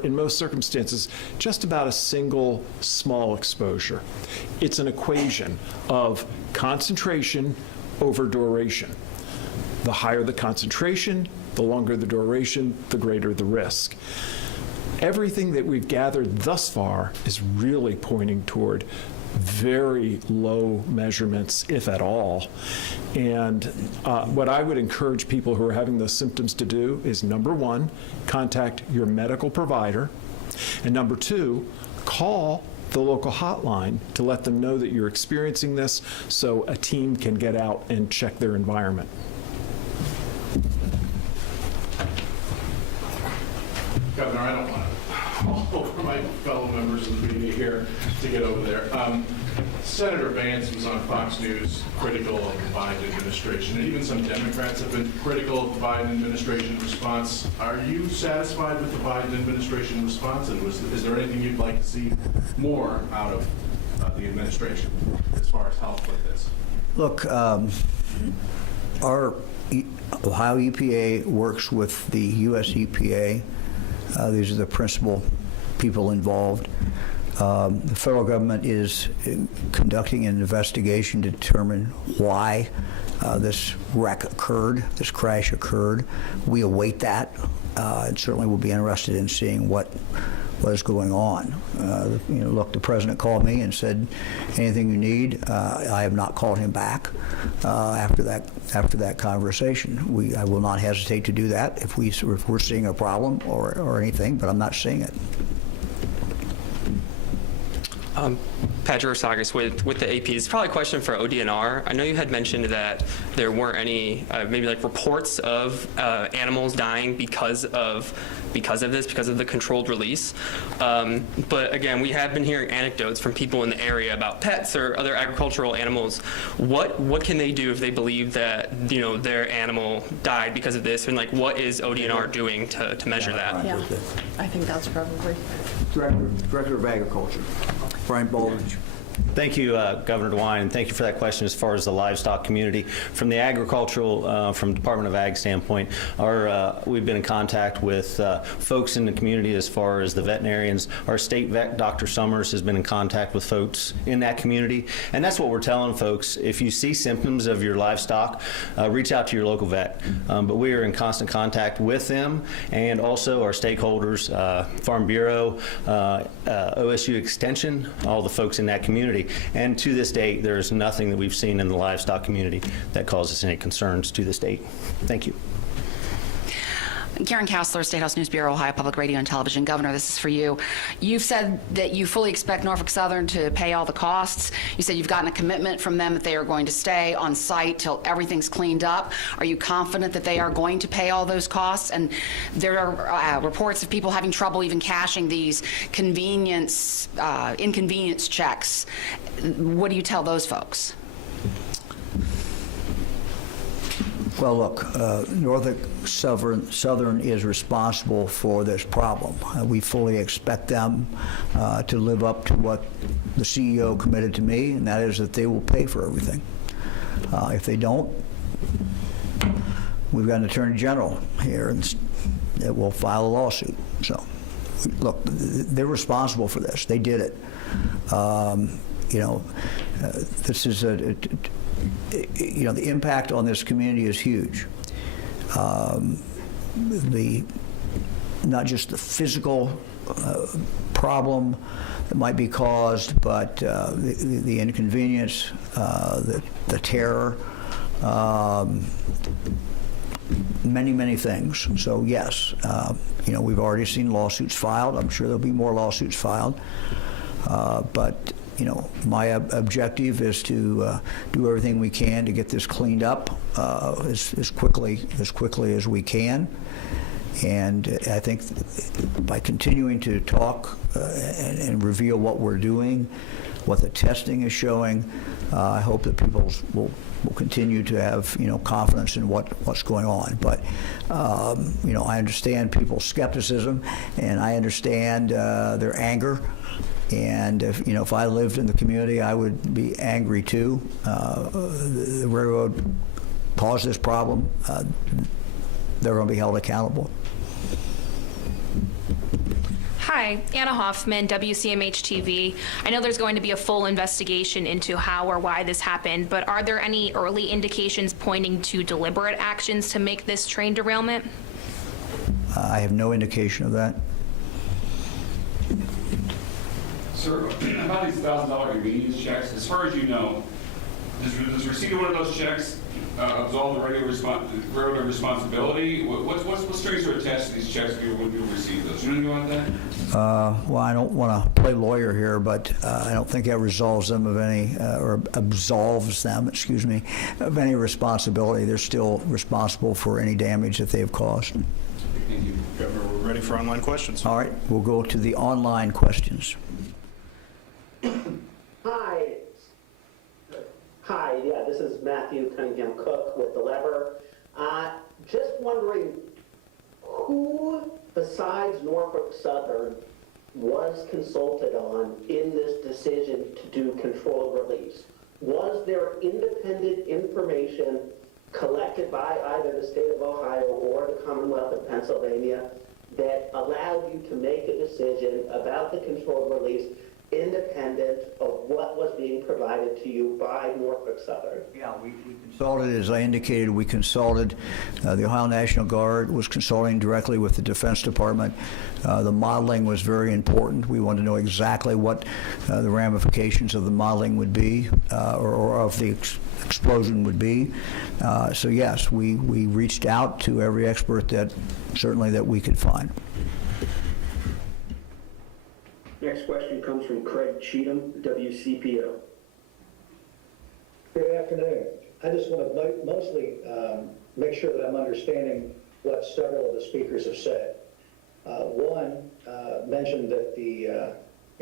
in most circumstances, just about a single small exposure. It's an equation of concentration over duration. The higher the concentration, the longer the duration, the greater the risk. Everything that we've gathered thus far is really pointing toward very low measurements, if at all. And what I would encourage people who are having those symptoms to do is, number one, contact your medical provider, and number two, call the local hotline to let them know that you're experiencing this so a team can get out and check their environment. Governor, I don't want to call over my fellow members of the media here to get over there. Senator Vance was on Fox News critical of the Biden administration, and even some Democrats have been critical of the Biden administration response. Are you satisfied with the Biden administration response, and is there anything you'd like to see more out of the administration as far as help with this? Look, our Ohio EPA works with the U.S. EPA. These are the principal people involved. The federal government is conducting an investigation to determine why this wreck occurred, this crash occurred. We await that, and certainly we'll be interested in seeing what is going on. Look, the president called me and said, anything you need. I have not called him back after that conversation. I will not hesitate to do that if we're seeing a problem or anything, but I'm not seeing it. Patrick Rosakis with the AP. It's probably a question for ODNR. I know you had mentioned that there weren't any maybe like reports of animals dying because of the controlled release. But again, we have been hearing anecdotes from people in the area about pets or other agricultural animals. What can they do if they believe that their animal died because of this? And like, what is ODNR doing to measure that? Yeah, I think that's probably. Director of Agriculture, Brian Baldridge. Thank you, Governor DeWine, and thank you for that question as far as the livestock community. From the agricultural, from Department of Ag standpoint, we've been in contact with folks in the community as far as the veterinarians. Our state vet, Dr. Summers, has been in contact with folks in that community, and that's what we're telling folks. If you see symptoms of your livestock, reach out to your local vet. But we are in constant contact with them, and also our stakeholders, Farm Bureau, OSU Extension, all the folks in that community. And to this date, there's nothing that we've seen in the livestock community that causes any concerns to this date. Thank you. Karen Kassler, State House News Bureau, Ohio Public Radio and Television. Governor, this is for you. You've said that you fully expect Norfolk Southern to pay all the costs. You said you've gotten a commitment from them that they are going to stay on site till everything's cleaned up. Are you confident that they are going to pay all those costs? And there are reports of people having trouble even cashing these inconvenience checks. What do you tell those folks? Well, look, Norfolk Southern is responsible for this problem. We fully expect them to live up to what the CEO committed to me, and that is that they will pay for everything. If they don't, we've got an attorney general here that will file a lawsuit. So look, they're responsible for this. They did it. This is the impact on this community is huge. Not just the physical problem that might be caused, but the inconvenience, the terror, many things. So yes, we've already seen lawsuits filed. I'm sure there'll be more lawsuits filed. But my objective is to do everything we can to get this cleaned up as quickly as we can. And I think by continuing to talk and reveal what we're doing, what the testing is showing, I hope that people will continue to have confidence in what's going on. But I understand people's skepticism, and I understand their anger. And if I lived in the community, I would be angry too. The railroad caused this problem. They're going to be held accountable. Hi, Anna Hoffman, WCMH-TV. I know there's going to be a full investigation into how or why this happened, but are there any early indications pointing to deliberate actions to make this train derailment? I have no indication of that. Sir, about these $1,000 convenience checks, as far as you know, does receiving one of those checks absolve the railroad responsibility? What strings are attached to these checks when people receive those? You know anything about that? Well, I don't want to play lawyer here, but I don't think that resolves them of any, or absolves them, of any responsibility. They're still responsible for any damage that they have caused. Thank you. Governor, we're ready for online questions. All right, we'll go to the online questions. Hi, yeah, this is Matthew Cunningham Cook with The Lever. Just wondering who besides Norfolk Southern was consulted on in this decision to do controlled release? Was there independent information collected by either the state of Ohio or the Commonwealth of Pennsylvania that allowed you to make a decision about the controlled release independent of what was being provided to you by Norfolk Southern? Yeah, we consulted, as I indicated, we consulted. The Ohio National Guard was consulting directly with the Defense Department. The modeling was very important. We wanted to know exactly what the ramifications of the modeling would be, or of the explosion would be. So yes, we reached out to every expert that we could find. Next question comes from Craig Cheatham, WCPO. Good afternoon. I just want to mostly make sure that I'm understanding what several of the speakers have said. One mentioned that the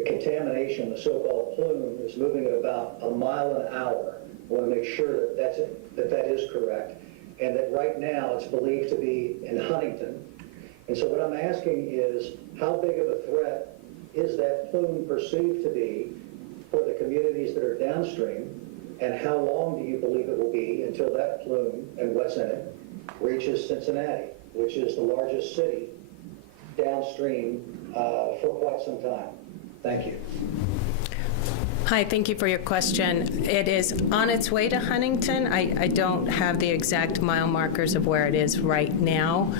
contamination, the so-called plume, is moving at about a mile an hour. I want to make sure that is correct, and that right now it's believed to be in Huntington. And so what I'm asking is, how big of a threat is that plume perceived to be for the communities that are downstream, and how long do you believe it will be until that plume and what's in it reaches Cincinnati, which is the largest city downstream for quite some time? Thank you. Hi, thank you for your question. It is on its way to Huntington. I don't have the exact mile markers of where it is right now.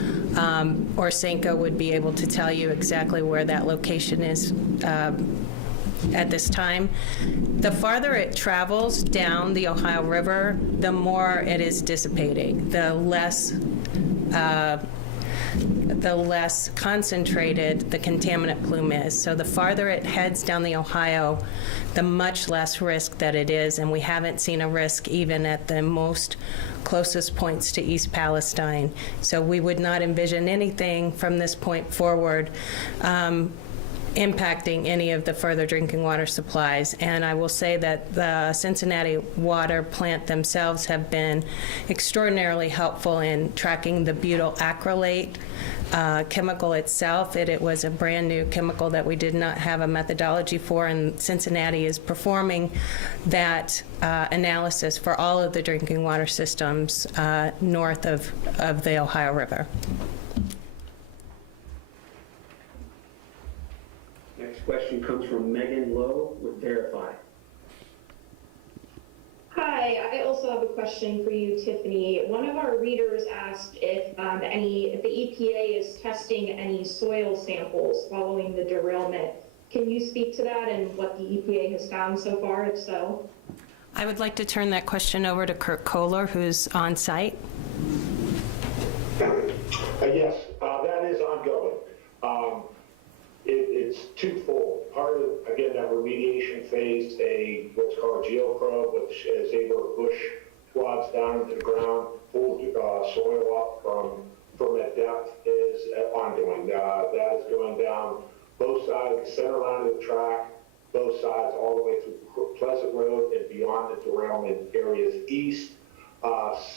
Orsenko would be able to tell you exactly where that location is at this time. The farther it travels down the Ohio River, the more it is dissipating, the less concentrated the contaminant plume is. So the farther it heads down the Ohio, the much less risk that it is, and we haven't seen a risk even at the most closest points to East Palestine. So we would not envision anything from this point forward impacting any of the further drinking water supplies. And I will say that the Cincinnati water plant themselves have been extraordinarily helpful in tracking the butyl acrylate chemical itself. It was a brand new chemical that we did not have a methodology for, and Cincinnati is performing that analysis for all of the drinking water systems north of the Ohio River. comes from Megan Lowe with Verify. Hi, I also have a question for you, Tiffany. One of our readers asked if the EPA is testing any soil samples following the derailment. Can you speak to that and what the EPA has found so far, if so? I would like to turn that question over to Kirk Kohler, who's on site. Yes, that is ongoing. It's twofold. Part of, again, that remediation phase, what's called a geoprobe, which is able to push quads down into the ground, pull soil up from that depth, is ongoing. That is going down both sides, the center line of the track, both sides, all the way through Pleasant Road and beyond the derailment areas east.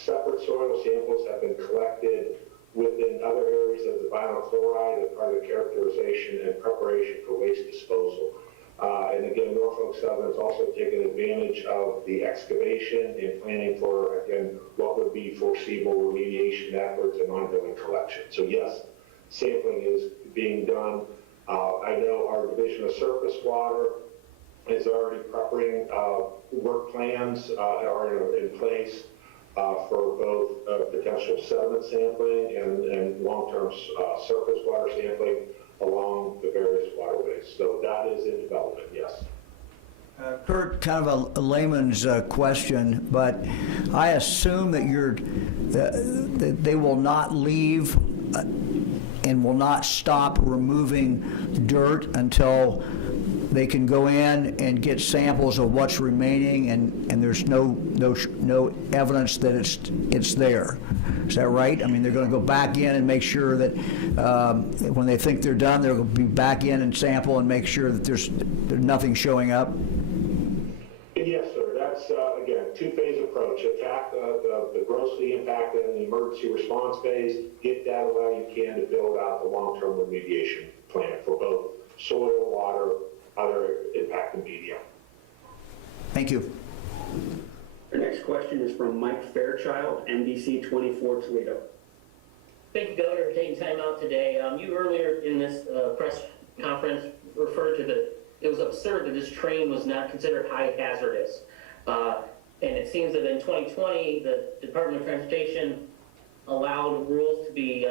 Separate soil samples have been collected within other areas of the vinyl chloride as part of the characterization and preparation for waste disposal. And again, Norfolk Southern's also taken advantage of the excavation and planning for, again, what would be foreseeable remediation efforts and ongoing collection. So yes, sampling is being done. I know our Division of Surface Water is already preparing work plans are in place for both potential sediment sampling and long-term surface water sampling along the various waterways. So that is in development, yes. Kurt, kind of a layman's question, but I assume that they will not leave and will not stop removing dirt until they can go in and get samples of what's remaining, and there's no evidence that it's there. Is that right? I mean, they're going to go back in and make sure that when they think they're done, they'll be back in and sample and make sure that there's nothing showing up. Yes, sir. That's again, two-phase approach. Attack the grossly impacted and the emergency response phase. Get data while you can to build out the long-term remediation plan for both soil, water, other impacted media. Thank you. Our next question is from Mike Fairchild, NBC 24 Toledo. Thank you, Governor, for taking time out today. You earlier in this press conference referred to it was absurd that this train was not considered high hazardous. And it seems that in 2020, the Department of Transportation allowed rules to be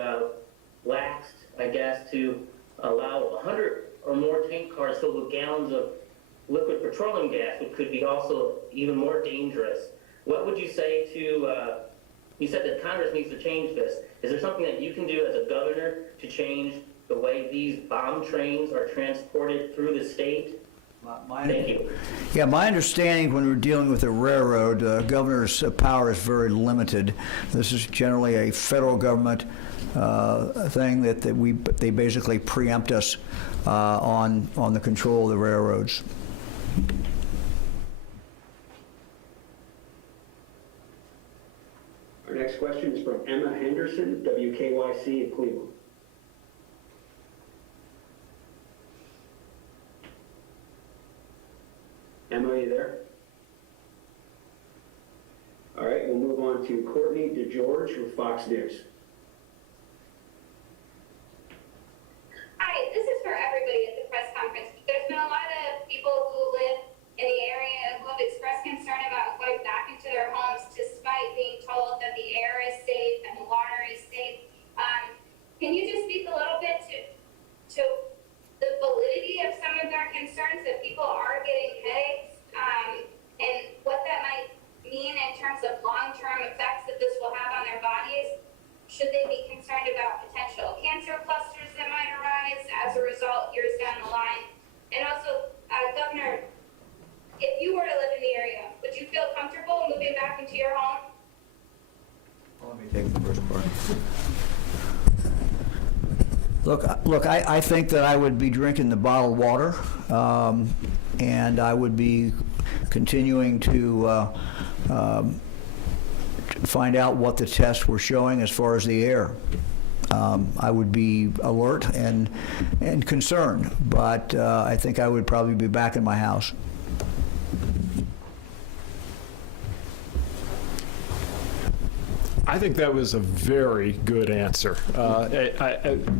laxed, I guess, to allow 100 or more tank cars filled with gallons of liquid petroleum gas, which could be also even more dangerous. What would you say to, you said that Congress needs to change this. Is there something that you can do as a governor to change the way these bomb trains are transported through the state? Thank you. Yeah, my understanding when we're dealing with a railroad, governor's power is very limited. This is generally a federal government thing that they basically preempt us on the control of the railroads. Our next question is from Emma Henderson, WKYC in Cleveland. Emma, are you there? All right, we'll move on to Courtney DeGeorge with Fox News. Hi, this is for everybody at the press conference. There's been a lot of people who live in the area who have expressed concern about going back into their homes despite being told that the air is safe and the water is safe. Can you just speak a little bit to the validity of some of their concerns that people are getting headaches and what that might mean in terms of long-term effects that this will have on their bodies? Should they be concerned about potential cancer clusters that might arise as a result years down the line? And also, Governor, if you were to live in the area, would you feel comfortable moving back into your home? Let me take the first part. Look, I think that I would be drinking the bottled water, and I would be continuing to find out what the tests were showing as far as the air. I would be alert and concerned, but I think I would probably be back in my house. I think that was a very good answer.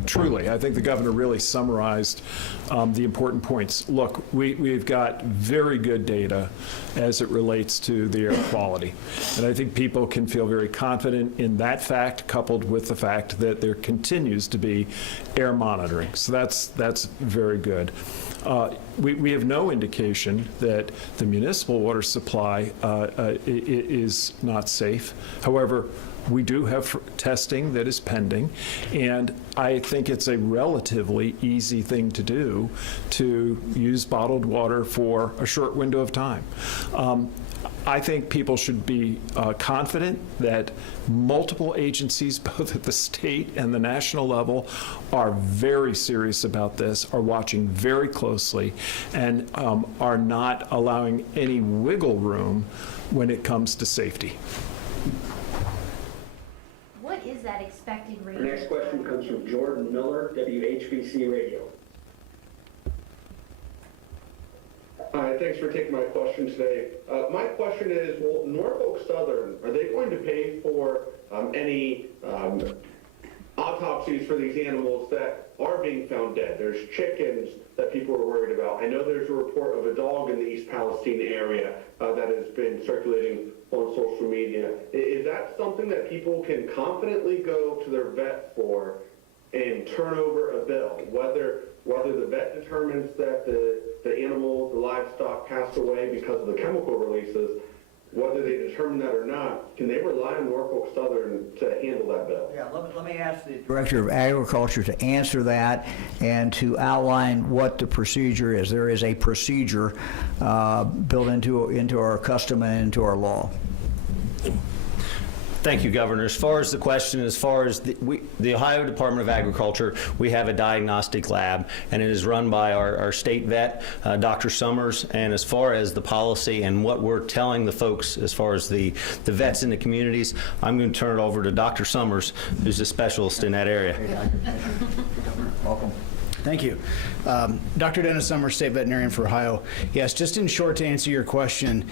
Truly, I think the governor really summarized the important points. Look, we've got very good data as it relates to the air quality. And I think people can feel very confident in that fact, coupled with the fact that there continues to be air monitoring. So that's very good. We have no indication that the municipal water supply is not safe. However, we do have testing that is pending, and I think it's a relatively easy thing to do to use bottled water for a short window of time. I think people should be confident that multiple agencies, both at the state and the national level, are very serious about this, are watching very closely, and are not allowing any wiggle room when it comes to safety. What is that expected rate? Our next question comes from Jordan Miller, WHBC Radio. Hi, thanks for taking my question today. My question is, will Norfolk Southern, are they going to pay for any autopsies for these animals that are being found dead? There's chickens that people are worried about. I know there's a report of a dog in the East Palestine area that has been circulating on social media. Is that something that people can confidently go to their vet for and turn over a bill, whether the vet determines that the animal, the livestock passed away because of the chemical releases, whether they determine that or not, can they rely on Norfolk Southern to handle that bill? Yeah, let me ask the Director of Agriculture to answer that and to outline what the procedure is. There is a procedure built into our custom and into our law. Thank you, Governor. As far as the question, as far as the Ohio Department of Agriculture, we have a diagnostic lab, and it is run by our state vet, Dr. Summers. And as far as the policy and what we're telling the folks as far as the vets in the communities, I'm going to turn it over to Dr. Summers, who's a specialist in that area. Welcome. Thank you. Dr. Dennis Summers, State Veterinarian for Ohio. Yes, just in short to answer your question,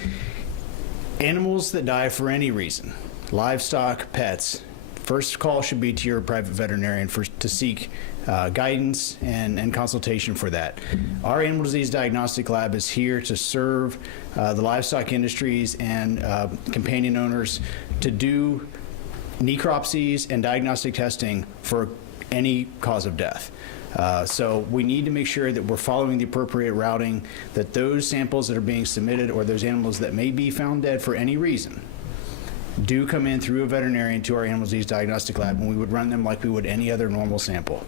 animals that die for any reason, livestock, pets, first call should be to your private veterinarian to seek guidance and consultation for that. Our animal disease diagnostic lab is here to serve the livestock industries and companion owners to do necropsies and diagnostic testing for any cause of death. So we need to make sure that we're following the appropriate routing, that those samples that are being submitted or those animals that may be found dead for any reason do come in through a veterinarian to our animal disease diagnostic lab, and we would run them like we would any other normal sample.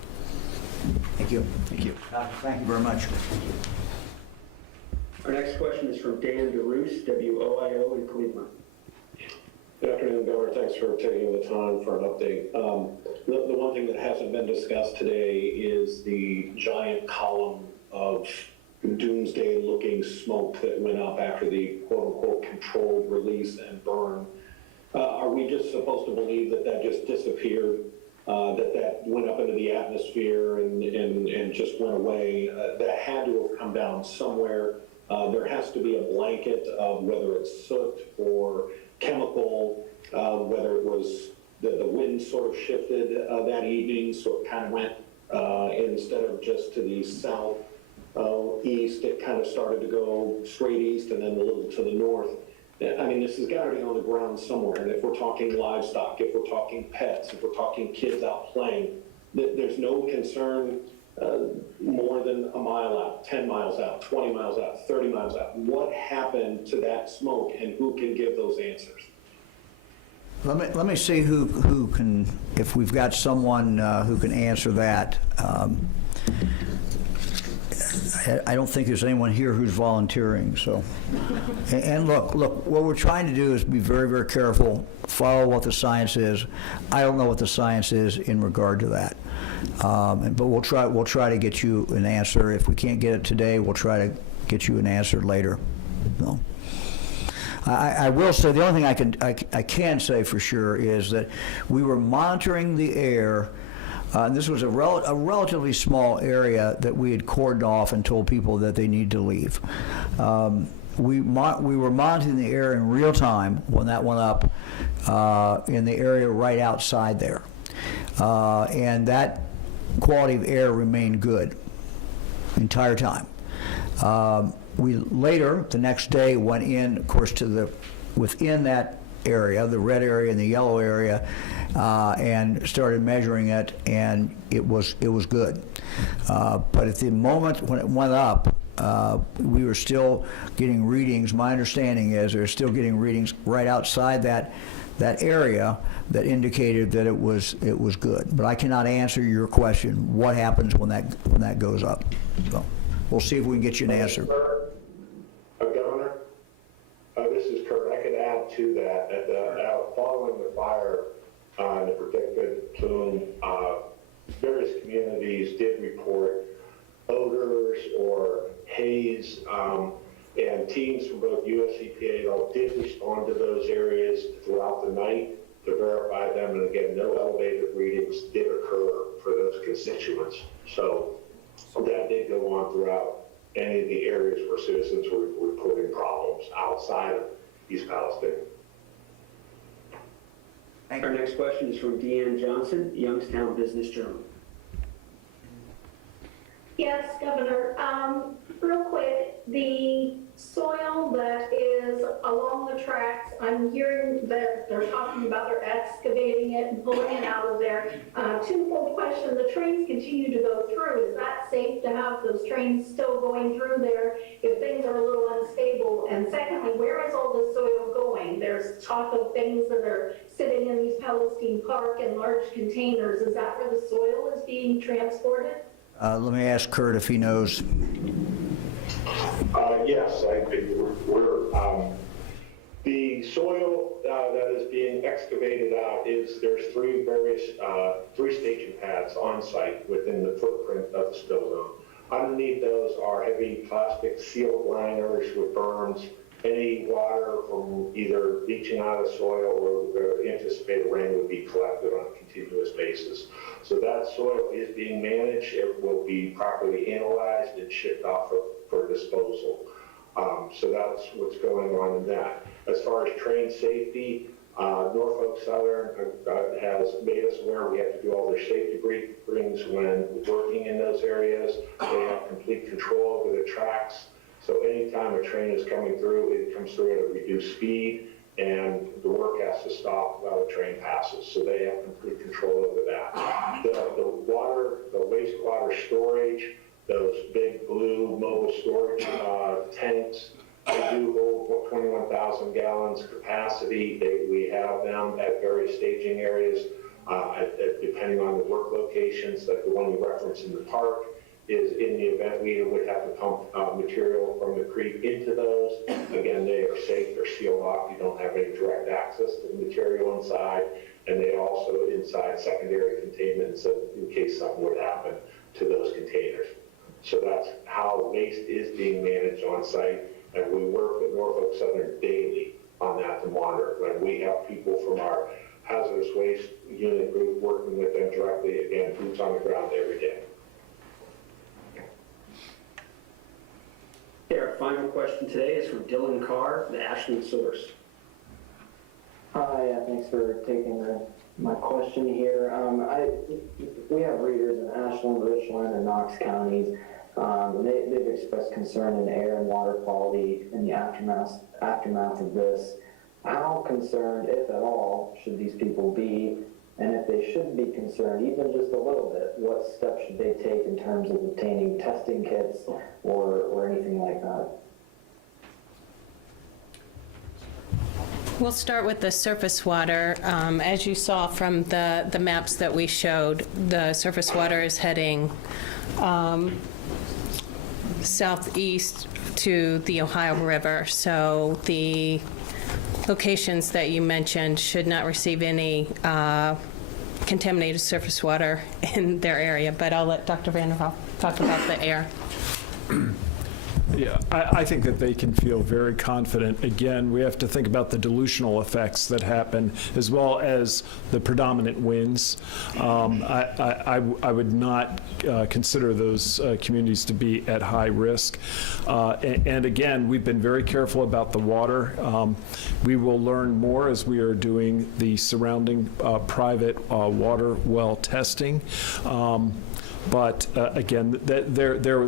Thank you. Thank you. Thank you very much. Our next question is from Dan DeRoos, WOIO in Cleveland. Good afternoon, Governor. Thanks for taking the time for an update. The one thing that hasn't been discussed today is the giant column of doomsday-looking smoke that went up after the quote-unquote controlled release and burn. Are we just supposed to believe that that just disappeared, that went up into the atmosphere and just went away? That had to have come down somewhere. There has to be a blanket of whether it's soot or chemical, whether it was the wind sort of shifted that evening, so it kind of went instead of just to the south east, it kind of started to go straight east and then a little to the north. I mean, this has got to be on the ground somewhere. And if we're talking livestock, if we're talking pets, if we're talking kids out playing, there's no concern more than a mile out, 10 miles out, 20 miles out, 30 miles out. What happened to that smoke, and who can give those answers? Let me see who can, if we've got someone who can answer that. I don't think there's anyone here who's volunteering. So, and look, what we're trying to do is be very, very careful, follow what the science is. I don't know what the science is in regard to that, but we'll try to get you an answer. If we can't get it today, we'll try to get you an answer later. No. I will say the only thing I can say for sure is that we were monitoring the air. And this was a relatively small area that we had cordoned off and told people that they need to leave. we were monitoring the air in real time when that went up in the area right outside there. And that quality of air remained good the entire time. We later, the next day, went in, of course, to within that area, the red area and the yellow area, and started measuring it, and it was good. But at the moment when it went up, we were still getting readings. My understanding is we were still getting readings right outside that area that indicated that it was good. But I cannot answer your question, what happens when that goes up. So we'll see if we can get you an answer. Governor, this is Kurt. I could add to that. Following the fire and the predicted plume, various communities did report odors or haze, and teams from both US EPA and all did respond to those areas throughout the night to verify them. And again, no elevated readings did occur for those constituents. So that did go on throughout any of the areas where citizens were reporting problems outside of East Palestine. Our next question is from Deanne Johnson, Youngstown Business Journal. Yes, Governor. Real quick, the soil that is along the tracks, I'm hearing that they're talking about they're excavating it and pulling it out of there. Twofold question, the trains continue to go through. Is that safe to have those trains still going through there if things are a little unstable? And secondly, where is all this soil going? There's talk of things that are sitting in East Palestine Park in large containers. Is that where the soil is being transported? Let me ask Kurt if he knows. Yes, the soil that is being excavated out there's three staging pads on site within the footprint of the spill zone. Underneath those are heavy plastic sealed liners with berms. Any water from either leaching out of the soil or the anticipated rain would be collected on a continuous basis. So that soil is being managed. It will be properly analyzed and shipped off for disposal. So that's what's going on in that. As far as train safety, Norfolk Southern has made us aware we have to do all their safety briefings when working in those areas. They have complete control over the tracks. So anytime a train is coming through, it comes through at a reduced speed, and the work has to stop while the train passes. So they have complete control over that. The wastewater storage, those big blue mobile storage tanks, they do hold 21,000 gallons capacity. We have them at various staging areas, depending on the work locations, like the one you referenced in the park. Is in the event we would have to pump material from the creek into those. Again, they are safe, they're sealed off, you don't have any direct access to the material inside, and they also inside secondary containment so in case something would happen to those containers. So that's how waste is being managed on site, and we work with Norfolk Southern daily on that to monitor. When we have people from our hazardous waste unit group working with them directly, again, boots on the ground every day. Okay, our final question today is from Dylan Carr, the Ashland Source. Hi, thanks for taking my question here. We have readers in Ashland, Richland, and Knox counties. They've expressed concern in air and water quality in the aftermath of this. How concerned, if at all, should these people be? And if they should be concerned, even just a little bit, what steps should they take in terms of obtaining testing kits or anything like that? We'll start with the surface water. As you saw from the maps that we showed, the surface water is heading southeast to the Ohio River. So the locations that you mentioned should not receive any contaminated surface water in their area, but I'll let Dr. Vanderhoff talk about the air. Yeah, I think that they can feel very confident. Again, we have to think about the dilutional effects that happen, as well as the predominant winds. I would not consider those communities to be at high risk. And again, we've been very careful about the water. We will learn more as we are doing the surrounding private water well testing. But again, their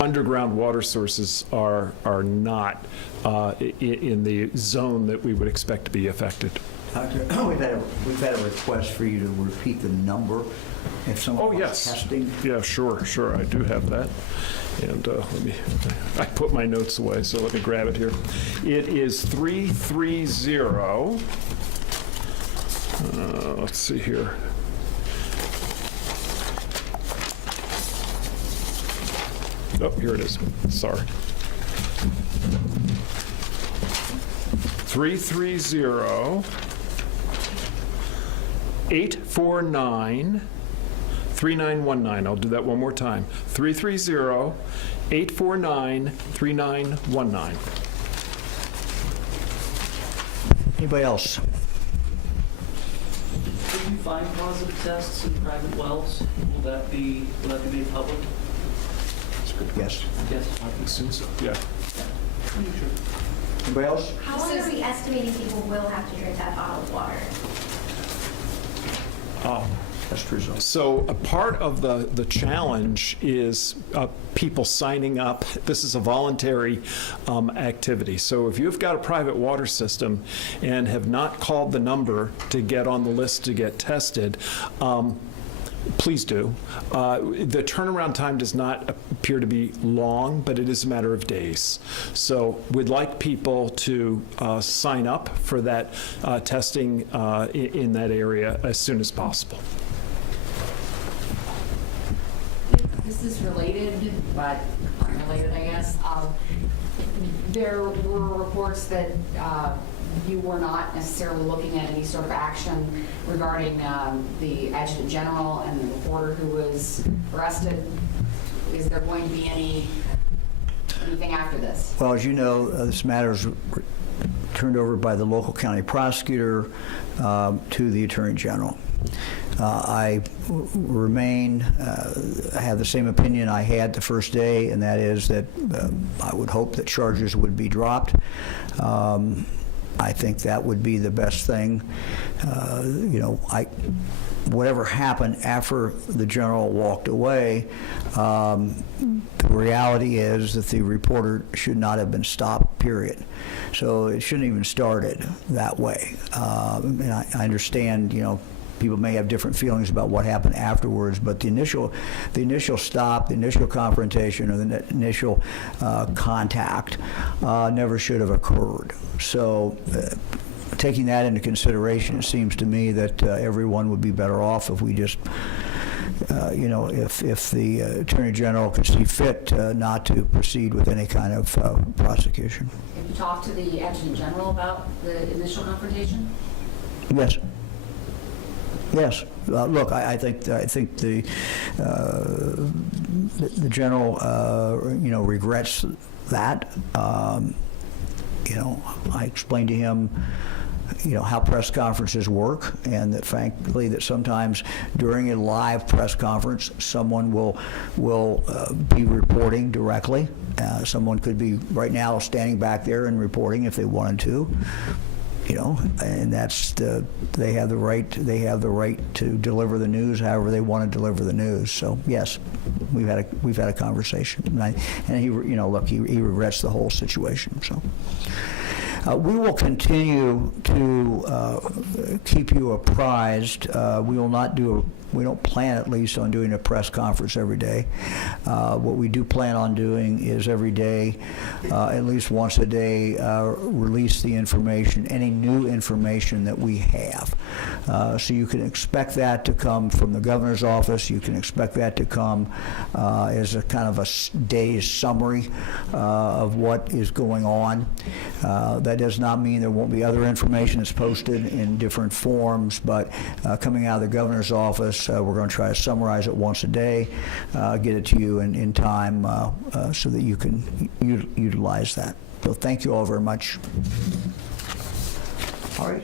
underground water sources are not in the zone that we would expect to be affected. Doctor, we've had a request for you to repeat the number if someone was testing. Yeah, sure, I do have that. And I put my notes away, so let me grab it here. It is 330, let's see here. Oh, here it is. Sorry. 330-849-3919. I'll do that one more time. 330-849-3919. Anybody else? Did you find positive tests in private wells? Will that be made public? Yes. Yes. I assume so. Yeah. Anybody else? How long are we estimating people will have to drink that bottled water? Test results. So a part of the challenge is people signing up. This is a voluntary activity. So if you've got a private water system and have not called the number to get on the list to get tested, please do. The turnaround time does not appear to be long, but it is a matter of days. So we'd like people to sign up for that testing in that area as soon as possible. This is related, but unrelated, I guess. There were reports that you were not necessarily looking at any sort of action regarding the Adjutant General and the reporter who was arrested. Is there going to be anything after this? Well, as you know, this matter is turned over by the local county prosecutor to the Attorney General. I remain, have the same opinion I had the first day, and that is that I would hope that charges would be dropped. I think that would be the best thing. Whatever happened after the general walked away, the reality is that the reporter should not have been stopped, period. So it shouldn't even started that way. And I understand, people may have different feelings about what happened afterwards, but the initial stop, the initial confrontation, or the initial contact never should have occurred. So taking that into consideration, it seems to me that everyone would be better off if we just, if the Attorney General could see fit not to proceed with any kind of prosecution. Have you talked to the Adjutant General about the initial confrontation? Yes. Yes. Look, I think the general, regrets that. I explained to him, how press conferences work, and that frankly that sometimes during a live press conference someone will be reporting directly. Someone could be right now standing back there and reporting if they wanted to. And that's they have the right to deliver the news however they want to deliver the news. So yes, we've had a conversation, and he regrets the whole situation. So we will continue to keep you apprised. We don't plan, at least, on doing a press conference every day. What we do plan on doing is every day, at least once a day, release the information, any new information that we have. So you can expect that to come from the governor's office. You can expect that to come as a kind of a day's summary of what is going on. That does not mean there won't be other information that's posted in different forms, but coming out of the governor's office, we're going to try to summarize it once a day, get it to you in time so that you can utilize that. So thank you all very much. All right.